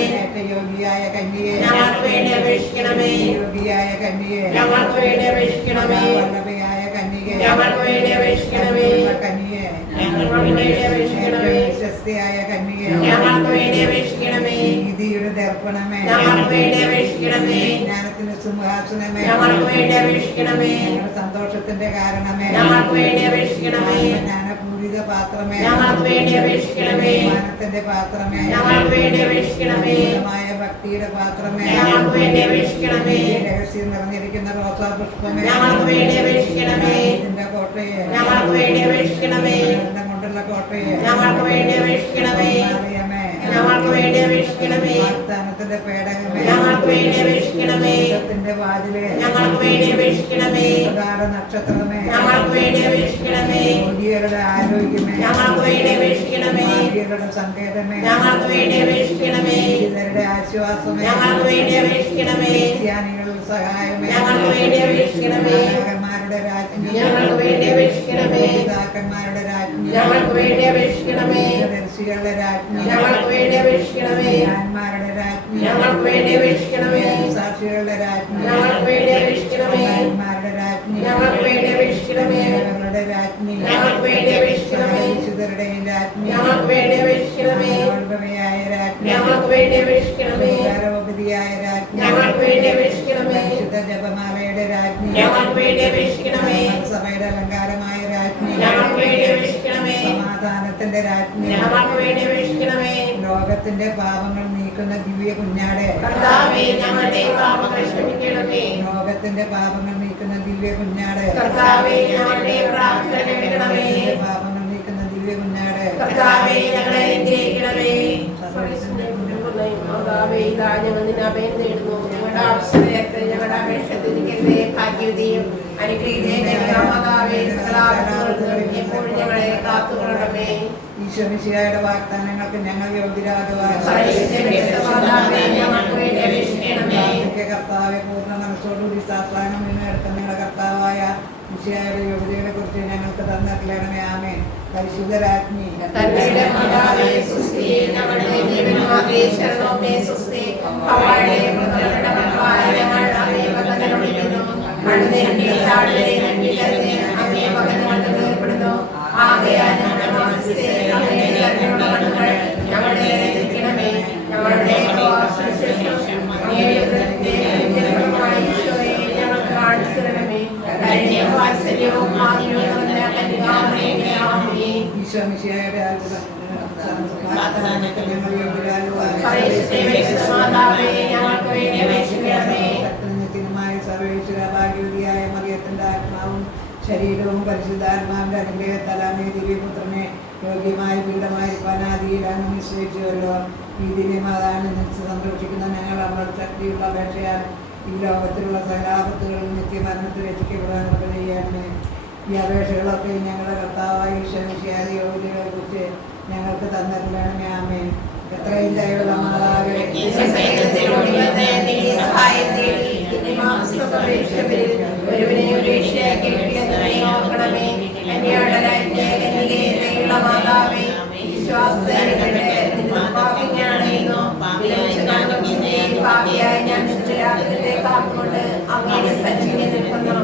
യോഗ്യയായ കന്യകേ, ഞങ്ങൾക്ക് വേണ്ടി അപേക്ഷിക്കണമേ, യോഗ്യയായ കന്യകേ, ഞങ്ങൾക്ക് വേണ്ടി അപേക്ഷിക്കണമേ, വല്ലഭയായ കന്യകേ, ഞങ്ങൾക്ക് വേണ്ടി അപേക്ഷിക്കണമേ, കന്യകേ, ഞങ്ങൾക്ക് വേണ്ടി അപേക്ഷിക്കണമേ, വിശ്വസ്തയായ കന്യകേ, ഞങ്ങൾക്ക് വേണ്ടി അപേക്ഷിക്കണമേ, നീതിയുടെ ദർപ്പണമേ, ഞങ്ങൾക്ക് വേണ്ടി അപേക്ഷിക്കണമേ, ജ്ഞാനത്തിന്റെ സിംഹാസനമേ, ഞങ്ങൾക്ക് വേണ്ടി അപേക്ഷിക്കണമേ, ഞങ്ങളുടെ സന്തോഷത്തിന്റെ കാരണമേ, ഞങ്ങൾക്ക് വേണ്ടി അപേക്ഷിക്കണമേ, ജ്ഞാനപൂരിത പാത്രമേ, ഞങ്ങൾക്ക് വേണ്ടി അപേക്ഷിക്കണമേ, ജ്ഞാനത്തിന്റെ പാത്രമേ, ഞങ്ങൾക്ക് വേണ്ടി അപേക്ഷിക്കണമേ, മായ ഭക്തിയുടെ പാത്രമേ, ഞങ്ങൾക്ക് വേണ്ടി അപേക്ഷിക്കണമേ, രഹസ്യം നിറഞ്ഞിരിക്കുന്ന റോസാ പുഷ്പമേ, ഞങ്ങൾക്ക് വേണ്ടി അപേക്ഷിക്കണമേ, ഇതിന്റെ കോട്ടയെ, ഞങ്ങൾക്ക് വേണ്ടി അപേക്ഷിക്കണമേ, ഇതിന്റെ കൊണ്ടുള്ള കോട്ടയെ, ഞങ്ങൾക്ക് വേണ്ടി അപേക്ഷിക്കണമേ, അറിയമേ, ഞങ്ങൾക്ക് വേണ്ടി അപേക്ഷിക്കണമേ, വാഗ്ദാനത്തിന്റെ പേടകമേ, ഞങ്ങൾക്ക് വേണ്ടി അപേക്ഷിക്കണമേ, യുദ്ധത്തിന്റെ വാതിലെ, ഞങ്ങൾക്ക് വേണ്ടി അപേക്ഷിക്കണമേ, പ്രകാര നക്ഷത്രമേ, ഞങ്ങൾക്ക് വേണ്ടി അപേക്ഷിക്കണമേ, രോഗികളുടെ ആരോഗ്യമേ, ഞങ്ങൾക്ക് വേണ്ടി അപേക്ഷിക്കണമേ, ഭാഗ്യരുടെ സങ്കേതമേ, ഞങ്ങൾക്ക് വേണ്ടി അപേക്ഷിക്കണമേ, ഇവരുടെ ആശ്വാസമേ, ഞങ്ങൾക്ക് വേണ്ടി അപേക്ഷിക്കണമേ, ക്രിസ്ത്യാനികളുടെ സഹായമേ, ഞങ്ങൾക്ക് വേണ്ടി അപേക്ഷിക്കണമേ, നായകന്മാരുടെ രാജ്ഞി, ഞങ്ങൾക്ക് വേണ്ടി അപേക്ഷിക്കണമേ, പിതാക്കന്മാരുടെ രാജ്ഞി, ഞങ്ങൾക്ക് വേണ്ടി അപേക്ഷിക്കണമേ, ദർശികളുടെ രാജ്ഞി, ഞങ്ങൾക്ക് വേണ്ടി അപേക്ഷിക്കണമേ, ജ്ഞാന്മാരുടെ രാജ്ഞി, ഞങ്ങൾക്ക് വേണ്ടി അപേക്ഷിക്കണമേ, സാക്ഷികളുടെ രാജ്ഞി, ഞങ്ങൾക്ക് വേണ്ടി അപേക്ഷിക്കണമേ, ജ്ഞാന്മാരുടെ രാജ്ഞി, ഞങ്ങൾക്ക് വേണ്ടി അപേക്ഷിക്കണമേ, ഞങ്ങളുടെ രാജ്ഞി, ഞങ്ങൾക്ക് വേണ്ടി അപേക്ഷിക്കണമേ, വിശുദ്ധരുടെയും രാജ്ഞി, ഞങ്ങൾക്ക് വേണ്ടി അപേക്ഷിക്കണമേ, ഉത്ഭവയായ രാജ്ഞി, ഞങ്ങൾക്ക് വേണ്ടി അപേക്ഷിക്കണമേ, ഉപകാരോപതിയായ രാജ്ഞി, ഞങ്ങൾക്ക് വേണ്ടി അപേക്ഷിക്കണമേ, വിശുദ്ധ ജപമാലയുടെ രാജ്ഞി, ഞങ്ങൾക്ക് വേണ്ടി അപേക്ഷിക്കണമേ, സഭയുടെ അലങ്കാരമായ രാജ്ഞി, ഞങ്ങൾക്ക് വേണ്ടി അപേക്ഷിക്കണമേ, സമാധാനത്തിന്റെ രാജ്ഞി, ഞങ്ങൾക്ക് വേണ്ടി അപേക്ഷിക്കണമേ, ലോകത്തിന്റെ പാപങ്ങൾ നീക്കുന്ന ദിവ്യ കുഞ്ഞാടെ, കർത്താവേ ഞങ്ങളുടെ പാപങ്ങൾ ക്ഷമിക്കണമേ, ലോകത്തിന്റെ പാപങ്ങൾ നീക്കുന്ന ദിവ്യ കുഞ്ഞാടെ, കർത്താവേ ഞങ്ങളുടെ പ്രാർത്ഥന കേൾക്കണമേ, പാപങ്ങൾ നീക്കുന്ന ദിവ്യ കുഞ്ഞാടെ, കർത്താവേ ഞങ്ങളെ അനുഗ്രഹിക്കണമേ, കർത്താവേ ഇതാ ഞങ്ങൾ നിന്നെ അഭയം തേടുന്നു, ഞങ്ങളുടെ ആവശ്യത്തെ ഞങ്ങളുടെ അപേക്ഷ തിരിക്കരുതേ, ഭാഗ്യവതിയും അനുഗ്രഹിതേ മാതാവേ, എപ്പോഴും ഞങ്ങളെ കാത്തുകൊള്ളണമേ, ഈശ്വമിശിഹായുടെ വാഗ്ദാനങ്ങൾക്ക് ഞങ്ങൾ യോഗ്യരാകുവാൻ മാതാവേ ഞങ്ങൾക്ക് വേണ്ടി അപേക്ഷിക്കണമേ, കർത്താവെ പൂർണ്ണ മനസ്സോടുകൂടി സാത്താനം നിന്ന് എടുത്ത നിങ്ങളുടെ കർത്താവായ മിശിഹായുടെ യോഗ്യതയെ കുറിച്ച് ഞങ്ങൾക്ക് തന്നിട്ടില്ലണമേ. ആമേൻ. പരിശുദ്ധരാജ്ഞി, തന്നയുടെ മാതാവേ സുസ്തി, ഞങ്ങളുടെ ജീവനുമാതേ ശരണമേ സുസ്തി, ഹവ്വായുടെ മൃതരുടെ മക്കളായ ഞങ്ങൾ അങ്ങേ പകൽ വിളിക്കുന്നു, കണ്ണുനീരിന്റെ താഴെ രണ്ടിലത്തെ അങ്ങേ പകൽ കൊണ്ട് വേർപ്പെടുന്നു, ആകയാൽ ഞങ്ങളുടെ മനസ്സിലെ അങ്ങേ കരുണയുള്ള കണ്ണുകൾ ഞങ്ങളുടെ രക്ഷിക്കണമേ, ഞങ്ങളുടെ ശേഷം ഈശോയെ ഞങ്ങൾക്ക് കാണിച്ചു തരണമേ, കരുണയും വാത്സല്യവും ആദ്യവും ഈശ്വമിശിഹായുടെ വാഗ്ദാനങ്ങൾക്ക് ഞങ്ങൾ യോഗ്യരാകുവാൻ മാതാവേ ഞങ്ങൾക്ക് വേണ്ടി അപേക്ഷിക്കണമേ, നിത്യമായ സർവേശ്വര ഭാഗ്യവതിയായ മറിയത്തിന്റെ ആത്മാവും ശരീരവും പരിശുദ്ധാത്മാവിന്റെ അനുഗ്രഹത്തലാമേ ദിവ്യപുത്രനെ യോഗ്യമായ പീഠമായിരിക്കാൻ ആദിയിലാണ് നിശ്ചയിച്ചുവല്ലോ. ഈ ദിവ്യമാതാവിനെ നിശ്ച സന്തോഷിക്കുന്ന ഞങ്ങൾ അവരുടെ ശക്തിയുള്ള അപേക്ഷയാൽ ഈ ലോകത്തിലുള്ള സകലാപത്തുകളിൽ നിത്യമരണത്തിൽ രക്ഷിക്കപ്പെടാൻ ചെയ്യാമേ. ഈ അപേക്ഷകളൊക്കെ ഞങ്ങളുടെ കർത്താവായ ഈശ്വരശിയായ യോഗ്യതകളെ കുറിച്ച് ഞങ്ങൾക്ക് തന്നിട്ടുള്ളതാണ്. ആമേൻ. എത്രയും ദയയുള്ള മാതാവേ, സഹായം തേടി ഒരുവനെ ഒരു രക്ഷയാക്കി കിട്ടിയതിനെ ഓർക്കണമേ. കന്യാടനായിള്ള മാതാവേ, പാപിയായി ഞാൻ രാത്രിയിലെ കാത്തുകൊണ്ട് അങ്ങയുടെ സന്നിധിയിൽ നിൽക്കുന്നു.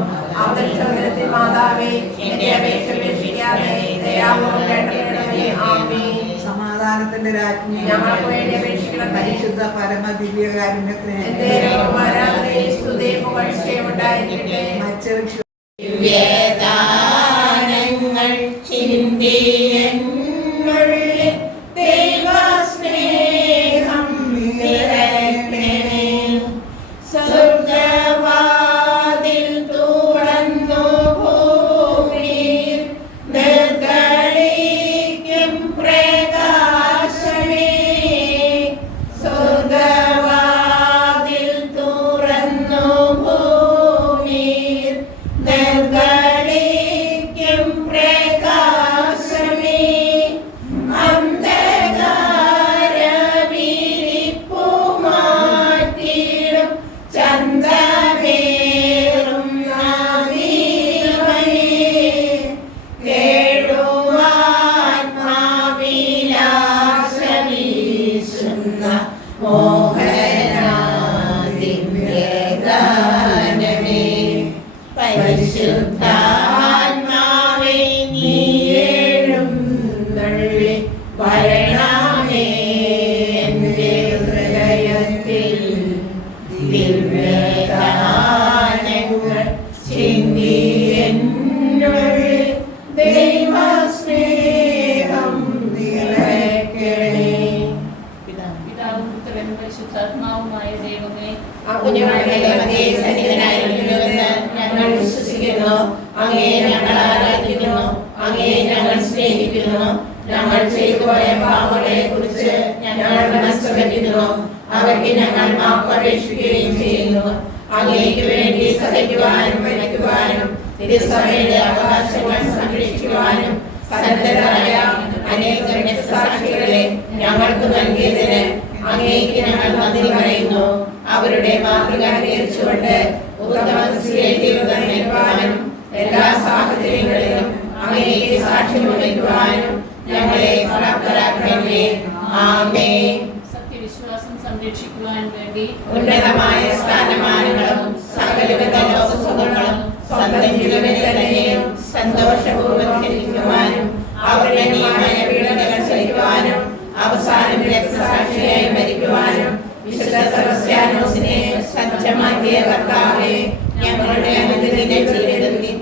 അവതരണത്തിൽ മാതാവേ, എന്റെ അപേക്ഷ ഉപേക്ഷിക്കാതെ ദയാപൂർവ്വം കേട്ടണമേ. ആമേൻ. സമാധാനത്തിന്റെ രാജ്ഞി, ഞങ്ങൾക്ക് വേണ്ടി അപേക്ഷിക്കണം. പരിശുദ്ധ പരമ ദിവ്യകാരുണ്യത്തിന് ആരാധനയും സ്തുതിയും പുകഴ്ചയും ഉണ്ടായിരിക്കട്ടെ. ദിവ്യദാനങ്ങൾ ചിന്തിയെന്നുള്ളിൽ ദൈവസ്നേഹം നിറയട്ടെ. സ്വർഗ്ഗവാതിൽ തുറന്നു ഭൂമിയിൽ നിർഗളിക്കും പ്രകാശമേ. സ്വർഗ്ഗവാതിൽ തുറന്നു ഭൂമിയിൽ നിർഗളിക്കും പ്രകാശമേ. അന്ധകാരവിരിപ്പു മാറ്റിടും ചന്തമേറും നദീമേ. കേഴുവാത്മാവിലാസവീശുന്ന മോഹനാദിവ്യഗാനമേ. പരിശുദ്ധാത്മാവേ, നീയേഴും നുള്ളി വരണമേ എന്റെ ഹൃദയത്തിൽ. ദിവ്യഗാനങ്ങൾ ചിന്തിയെന്നുള്ളിൽ ദൈവസ്നേഹം നിറയ്ക്കണേ. പിതാവും പുത്രനും പരിശുദ്ധാത്മാവുമായ ദൈവമേ, അങ്ങയുടെ സന്നിധിയിലായിരിക്കുന്നുവെന്ന് ഞങ്ങൾ വിശ്വസിക്കുന്നു. അങ്ങയെ ഞങ്ങൾ ആരാധിക്കുന്നു. അങ്ങയെ ഞങ്ങൾ സ്നേഹിക്കുന്നു. ഞങ്ങൾ ചെയ്തുപോയ പാപങ്ങളെ കുറിച്ച് ഞങ്ങൾ മനസ്സുവെക്കുന്നു. അവയ്ക്ക് ഞങ്ങൾ മാപ്പപേക്ഷിക്കുകയും ചെയ്യുന്നു. അങ്ങേക്ക് വേണ്ടി സഹിക്കുവാനും മരിക്കുവാനും തിരുസഭയുടെ അവകാശങ്ങൾ സംരക്ഷിക്കുവാനും സന്നദ്ധരായ അനേകം രക്തസാക്ഷികളെ ഞങ്ങൾക്ക് നൽകിയതിന് അങ്ങേക്ക് ഞങ്ങൾ നന്ദി പറയുന്നു. അവരുടെ മാതൃക അനുകരിച്ചുകൊണ്ട് ഉത്തമ ക്രിസ്തീയ ജീവിതം നയിക്കുവാനും എല്ലാ സാഹചര്യങ്ങളിലും അങ്ങേക്ക് സാക്ഷ്യം വഹിക്കുവാനും ഞങ്ങളെ പ്രാപ്തരാക്കണമേ. ആമേൻ. സത്യവിശ്വാസം സംരക്ഷിക്കുവാൻ വേണ്ടി ഉന്നതമായ സ്ഥാനമാനങ്ങളും സകലവിധ ലോകസുഖങ്ങളും സ്വന്തം ജീവനിൽ തന്നെയും സന്തോഷപൂർവ്വം ധരിക്കുവാനും അവരുടെ നീതിയായ പീഡനങ്ങൾ സഹിക്കുവാനും അവസാനം രക്തസാക്ഷിയായി മരിക്കുവാനും വിശുദ്ധ സെബസ്ത്യാനോസിനെ സജ്ജമാക്കിയ കർത്താവേ, ഞങ്ങളുടെ അനുദിന ജീവിതത്തിൽ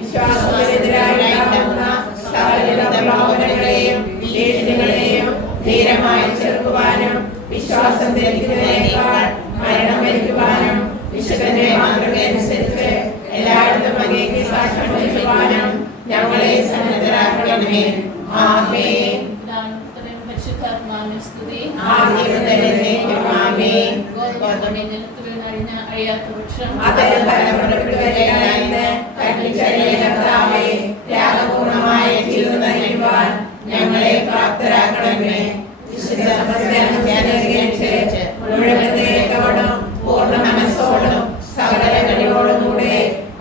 വിശ്വാസത്തിനെതിരായിട്ടുണ്ടാകുന്ന സകലവിധ പ്രലോഭനങ്ങളെയും ഭീഷണികളെയും ധീരമായി ചെറുക്കുവാനും വിശ്വാസം ധരിക്കുന്നതിനേക്കാൾ മരണം വരിക്കുവാനും വിശുദ്ധന്റെ മാതൃകയനുസരിച്ച് എല്ലായിടത്തും അങ്ങേക്ക് സാക്ഷ്യം വഹിക്കുവാനും ഞങ്ങളെ സന്നദ്ധരാക്കണമേ. ആമേൻ. പിതാവും പുത്രനും പരിശുദ്ധാത്മാവിനും സ്തുതി. ആദ്യം മുതൽ എന്നേക്കും ആമേൻ. ഗോതമ്പിന്റെ നിലത്ത് വീണഴിഞ്ഞ അഴിയാത്ത വൃക്ഷം അതേ തലമുറയ്ക്ക് വരെയായിരുന്ന് കൽപ്പിച്ചറിയ കർത്താവേ, ത്യാഗപൂർണമായ ജീവിതം നയിക്കുവാൻ ഞങ്ങളെ പ്രാപ്തരാക്കണമേ. വിശുദ്ധ സെബസ്ത്യാനോസിനനുസരിച്ച് മുഴുവൻ ഹൃദയത്തോടും പൂർണ്ണ മനസ്സോടും സകല കഴിവോടും കൂടെ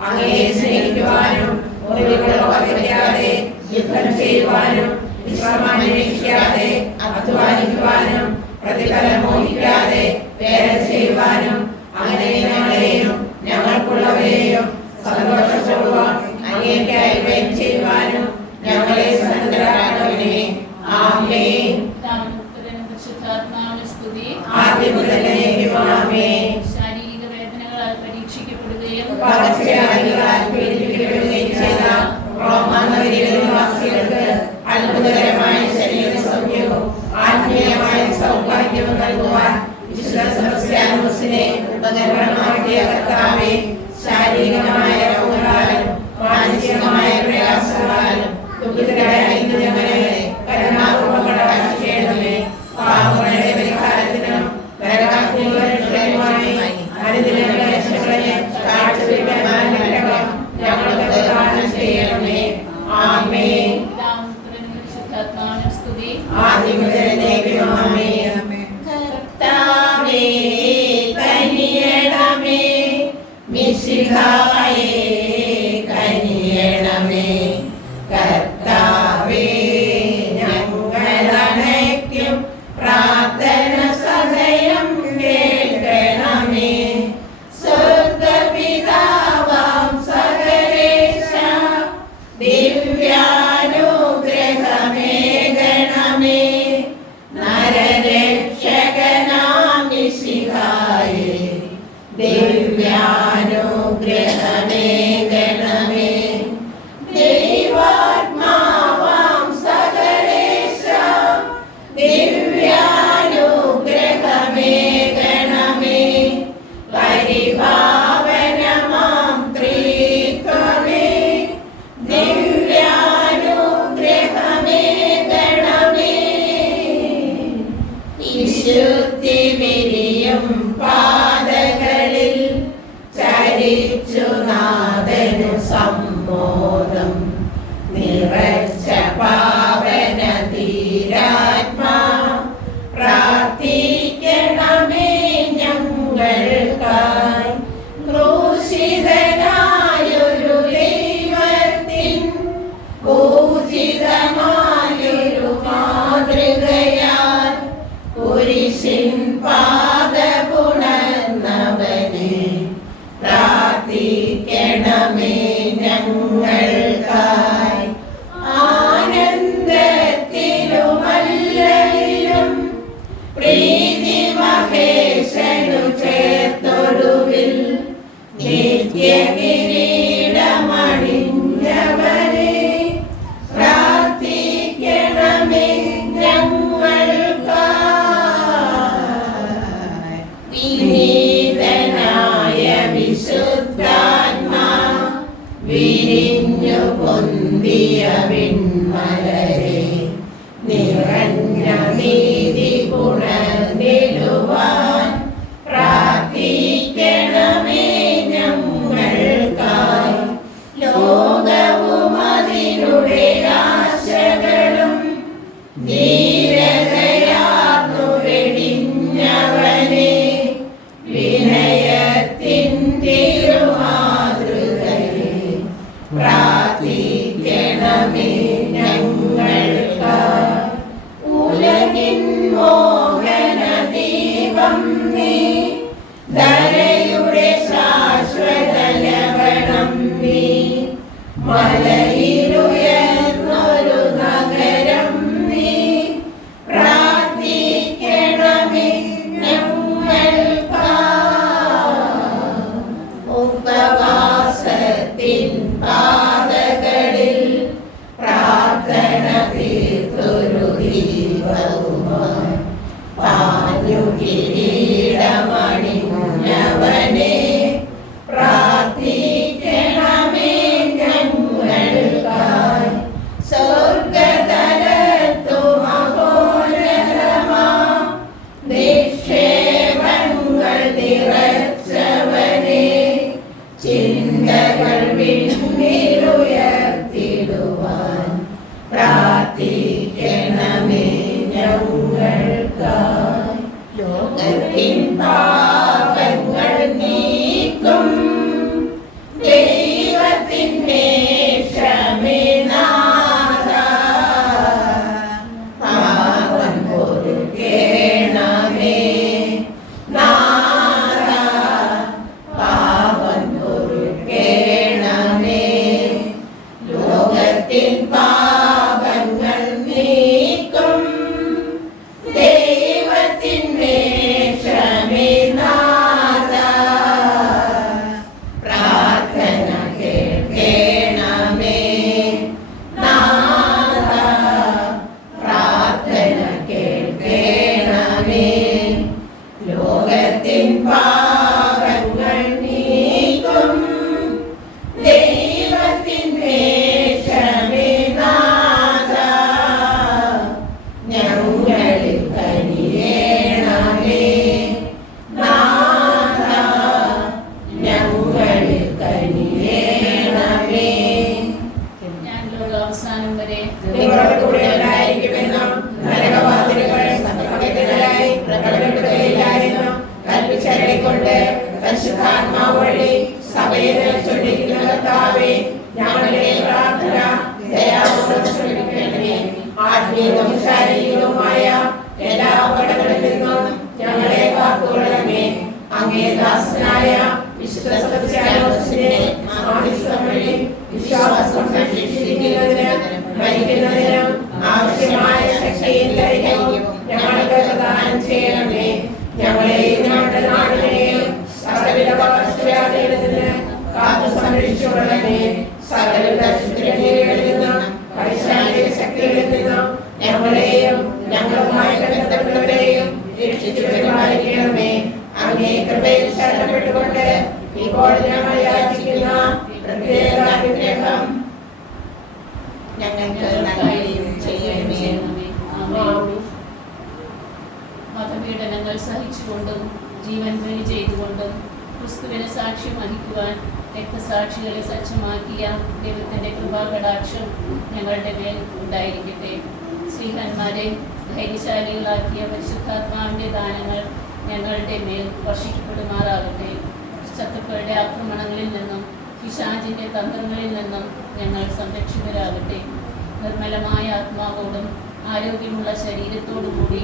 അങ്ങയെ സ്നേഹിക്കുവാനും ഒരിക്കലും പകരാതെ യുദ്ധം ചെയ്യുവാനും വിശ്രമന്വേഷിക്കാതെ അധ്വാനിക്കുവാനും പ്രതിഫലം മോഹിക്കാതെ വേല ചെയ്യുവാനും അങ്ങനെ ഞങ്ങളെയും ഞങ്ങൾക്കുള്ളവരെയും സന്തോഷപൂർവ്വം അങ്ങേയ്ക്കായി വ്യയം ചെയ്യുവാനും ഞങ്ങളെ സന്നദ്ധരാക്കണമേ. ആമേൻ. പിതാവും പുത്രനും പരിശുദ്ധാത്മാവിനും സ്തുതി. ആദ്യം മുതൽ എന്നേക്കും ആമേൻ. ശാരീരിക വേദനകളാൽ പരീക്ഷിക്കപ്പെടുകയും പകർച്ചവ്യാധികളാൽ പീഡിപ്പിക്കപ്പെടുകയും ചെയ്ത റോമാനഗരിയിലെ നിവാസികൾക്ക് അത്ഭുതകരമായ ശരീര സൗഖ്യവും ആത്മീയമായ സൗഭാഗ്യവും നൽകുവാൻ വിശുദ്ധ സെബസ്ത്യാനോസിനെ ഉപകരണമാക്കിയ കർത്താവേ, ശാരീരികമായ രോഗങ്ങളാലും മാനസികമായ പ്രയാസങ്ങളാലും ദുഃഖിതരായിരിക്കുന്ന ഞങ്ങളെ കരുണാപൂർവ്വം കടാക്ഷിക്കണമേ. പാപങ്ങളുടെ പരിഹാരത്തിനും നരകാഗ്നിയുടെ രക്ഷയുമായി അനുദിന ക്ലേശങ്ങളെ കാഴ്ചവെക്കാൻ ഞങ്ങൾക്ക് പ്രദാനം ചെയ്യണമേ. ആമേൻ. പിതാവും പുത്രനും പരിശുദ്ധാത്മാവിനും സ്തുതി. ആദ്യം മുതൽ എന്നേക്കും ആമേൻ. കർത്താവേ, കനിയണമേ. നീതി പുണർന്നിടുവാൻ പ്രാർത്ഥിക്കണമേ ഞങ്ങൾക്കായി. ലോകവും അതിനുടെ ആശകളും ധീരതയാർന്നു വെടിഞ്ഞവനെ വിനയത്തിൻ തിരുമാതൃകയെ പ്രാർത്ഥിക്കണമേ ഞങ്ങൾക്കായി. ഉലകിൻ മോഹന ദീപം നീ, ധരയുടെ ശാശ്വത ലവണം നീ, മലയിലുയർന്നൊരു നഗരം നീ, പ്രാർത്ഥിക്കണമേ ഞങ്ങൾക്കായി. ഉപവാസത്തിൻ പാതകളിൽ പ്രാർത്ഥന തീർത്തൊരു ദീപവുമായി പാഞ്ഞു കിരീടമണിഞ്ഞവനെ പ്രാർത്ഥിക്കണമേ ഞങ്ങൾക്കായി. സ്വർഗതലത്തു മഹോന്നതമാം നിക്ഷേപങ്ങൾ നിറച്ചവനെ ചിന്തകൾ വിണ്ണിലുയർത്തിടുവാൻ പ്രാർത്ഥിക്കണമേ ഞങ്ങൾക്കായി. ലോകത്തിൻ പാപങ്ങൾ നീക്കും ദൈവത്തിൻ്റെ ക്ഷമനാഥ, പാപം പൊറുക്കേണമേ നാഥ, പാപം പൊറുക്കേണമേ. ലോകത്തിൻ പാപങ്ങൾ നീക്കും ദൈവത്തിൻ്റെ ക്ഷമനാഥ, പ്രാർത്ഥന കേൾക്കണമേ നാഥ, പ്രാർത്ഥന കേൾക്കണമേ. ലോകത്തിൻ പാപങ്ങൾ നീക്കും ദൈവത്തിൻ്റെ ക്ഷമനാഥ, ഞങ്ങളിൽ കനിയേണമേ നാഥ, ഞങ്ങളിൽ കനിയേണമേ. ഞാൻ ലോകാവസാനം വരെ നിങ്ങളുടെ കൂടെ ഉണ്ടായിരിക്കുമെന്നും നരകവാതിലുകൾ സത്യത്തിനായി പ്രകടപ്പെടുകയില്ലായെന്നും കൽപ്പിച്ചരുളിക്കൊണ്ട് പരിശുദ്ധാത്മാവ് വഴി സഭയെ ചൊല്ലിക്കുന്ന കർത്താവേ, ഞങ്ങളുടെ പ്രാർത്ഥന ദയാപൂർവ്വം ശ്രമിക്കണമേ. ആത്മീയവും ശാരീരികവുമായ എല്ലാ അപകടങ്ങളിൽ നിന്നും ഞങ്ങളെ കാത്തുകൊള്ളണമേ. അങ്ങേ ദാസനായ വിശുദ്ധ സെബസ്ത്യാനോസിന്റെ മാധ്യസ്ഥം വഴി വിശ്വാസം സംരക്ഷിക്കുന്നതിന് മരിക്കുന്നതിനും ആവശ്യമായ ശക്തിയും ധൈര്യവും ഞങ്ങൾക്ക് പ്രദാനം ചെയ്യണമേ. ഞങ്ങളെയും ഞങ്ങളുടെ നാടിനെയും സകലവിധ പകർച്ചവ്യാധികളിൽ നിന്ന് കാത്തു സംരക്ഷിച്ചുകൊള്ളണമേ. സകലവിധ ശുദ്ധികളിൽ നിന്നും പൈശാചിക ശക്തികളിൽ നിന്നും ഞങ്ങളെയും ഞങ്ങളുമായി ബന്ധപ്പെട്ടവരെയും രക്ഷിച്ചു പരിപാലിക്കണമേ. അങ്ങേ കൃപയിൽ ശരണപ്പെട്ടുകൊണ്ട് ഇപ്പോൾ ഞങ്ങൾ യാചിക്കുന്ന പ്രത്യേക അനുഗ്രഹം ഞങ്ങൾക്ക് നൽകുകയും ചെയ്യണമേ. ആമേൻ. മതപീഡനങ്ങൾ സഹിച്ചുകൊണ്ടും ജീവൻ ബലി ചെയ്തുകൊണ്ടും ക്രിസ്തുവിന് സാക്ഷ്യം വഹിക്കുവാൻ രക്തസാക്ഷികളെ സജ്ജമാക്കിയ ദൈവത്തിൻ്റെ കൃപാകടാക്ഷം ഞങ്ങളുടെ മേൽ ഉണ്ടായിരിക്കട്ടെ. ശ്രീഹന്മാരെ ധൈര്യശാലികളാക്കിയ പരിശുദ്ധാത്മാവിൻ്റെ ദാനങ്ങൾ ഞങ്ങളുടെ മേൽ വർഷിക്കപ്പെടുമാറാകട്ടെ. ശത്രുക്കളുടെ ആക്രമണങ്ങളിൽ നിന്നും പിശാചിൻ്റെ തന്ത്രങ്ങളിൽ നിന്നും ഞങ്ങൾ സംരക്ഷിതരാകട്ടെ. നിർമ്മലമായ ആത്മാവോടും ആരോഗ്യമുള്ള ശരീരത്തോടുകൂടി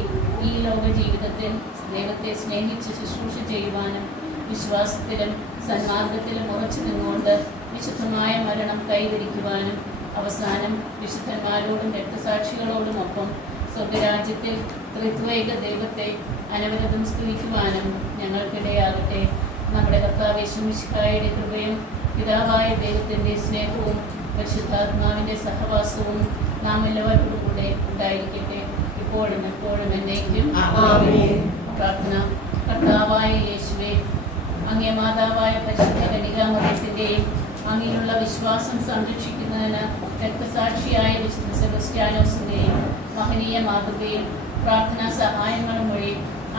ഈ ലോക ജീവിതത്തിൽ ദൈവത്തെ സ്നേഹിച്ച് ശുശ്രൂഷ ചെയ്യുവാനും വിശ്വാസത്തിലും സന്മാർഗത്തിലും ഉറച്ചു നിന്നുകൊണ്ട് വിശുദ്ധമായ മരണം കൈവരിക്കുവാനും അവസാനം വിശുദ്ധന്മാരോടും രക്തസാക്ഷികളോടുമൊപ്പം സ്വർഗരാജ്യത്തിൽ ത്രിത്വൈക ദൈവത്തെ അനവരതം സ്തുതിക്കുവാനും ഞങ്ങൾക്കിടയാകട്ടെ. നമ്മുടെ കർത്താവ് യേശു മിശിഹായുടെ കൃപയും പിതാവായ ദൈവത്തിൻ്റെ സ്നേഹവും പരിശുദ്ധാത്മാവിൻ്റെ സഹവാസവും നാം എല്ലാവരോടും കൂടെ ഉണ്ടായിരിക്കട്ടെ, ഇപ്പോഴും എപ്പോഴും എന്നേക്കും. പ്രാർത്ഥന. കർത്താവായ യേശുവേ, അങ്ങേ മാതാവായ പരിശുദ്ധ കന്യകാമറിയത്തിൻ്റെയും അങ്ങിലുള്ള വിശ്വാസം സംരക്ഷിക്കുന്നതിന് രക്തസാക്ഷിയായ വിശുദ്ധ സെബസ്ത്യാനോസിൻ്റെയും മഹനീയ മാതൃകയും പ്രാർത്ഥനാ സഹായങ്ങളും വഴി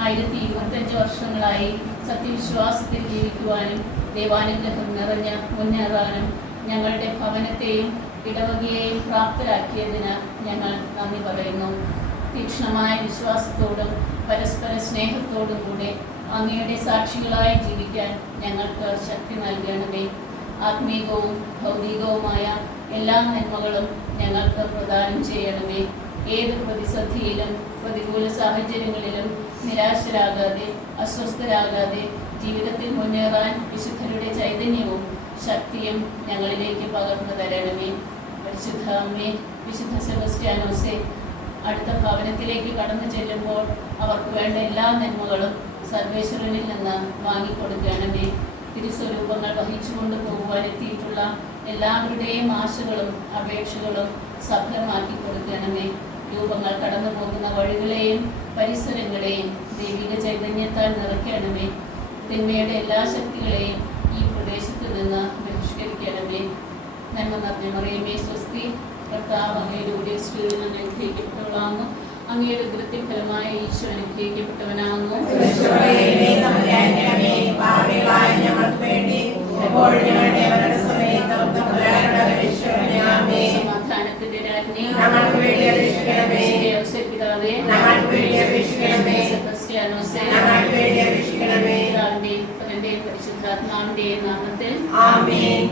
1025 വർഷങ്ങളായി സത്യവിശ്വാസത്തിൽ ജീവിക്കുവാനും ദൈവാനുഗ്രഹം നിറഞ്ഞ് മുന്നേറാനും ഞങ്ങളുടെ ഭവനത്തെയും ഇടവകയെയും പ്രാപ്തരാക്കിയതിന് ഞങ്ങൾ നന്ദി പറയുന്നു. തീക്ഷ്ണമായ വിശ്വാസത്തോടും പരസ്പര സ്നേഹത്തോടും കൂടെ അങ്ങയുടെ സാക്ഷികളായി ജീവിക്കാൻ ഞങ്ങൾക്ക് ശക്തി നൽകണമേ. ആത്മീകവും ഭൗതികവുമായ എല്ലാ നന്മകളും ഞങ്ങൾക്ക് പ്രദാനം ചെയ്യണമേ. ഏത് പ്രതിസന്ധിയിലും പ്രതികൂല സാഹചര്യങ്ങളിലും നിരാശരാകാതെ അസ്വസ്ഥരാകാതെ ജീവിതത്തിൽ മുന്നേറാൻ വിശുദ്ധരുടെ ചൈതന്യവും ശക്തിയും ഞങ്ങളിലേക്ക് പകർന്നു തരണമേ. പരിശുദ്ധ അമ്മേ, വിശുദ്ധ സെബസ്ത്യാനോസെ, അടുത്ത ഭവനത്തിലേക്ക് കടന്നു ചെല്ലുമ്പോൾ അവർക്ക് വേണ്ട എല്ലാ നന്മകളും സർവേശ്വരനിൽ നിന്ന് വാങ്ങിക്കൊടുക്കണമേ. തിരുസ്വരൂപങ്ങൾ വഹിച്ചു കൊണ്ടുപോകുവാൻ എത്തിയിട്ടുള്ള എല്ലാവരുടെയും ആശകളും അപേക്ഷകളും സഫലമാക്കി കൊടുക്കണമേ. രൂപങ്ങൾ കടന്നു പോകുന്ന വഴികളെയും പരിസരങ്ങളെയും ദൈവിക ചൈതന്യത്താൽ നിറയ്ക്കണമേ. തിന്മയുടെ എല്ലാ ശക്തികളെയും ഈ പ്രദേശത്ത് നിന്ന് ബഹിഷ്കരിക്കണമേ. നന്മ നിറഞ്ഞ മറിയമേ സ്വസ്തി, കർത്താവ് അങ്ങയുടെ സ്ത്രീയിൽ നിന്ന് അനുഗ്രഹിക്കപ്പെട്ടവളാകുന്നു. അങ്ങയുടെ കൃത്യഫലമായ ഈശോ അനുഗ്രഹിക്കപ്പെട്ടവനാകുന്നു. സമാധാനത്തിന്റെ രാജ്ഞി പിതാവേ, സെബസ്ത്യാനോസേ, പിതാവിന്റെയും പുത്രന്റെയും പരിശുദ്ധാത്മാവിന്റെയും നാമത്തിൽ ആമേൻ.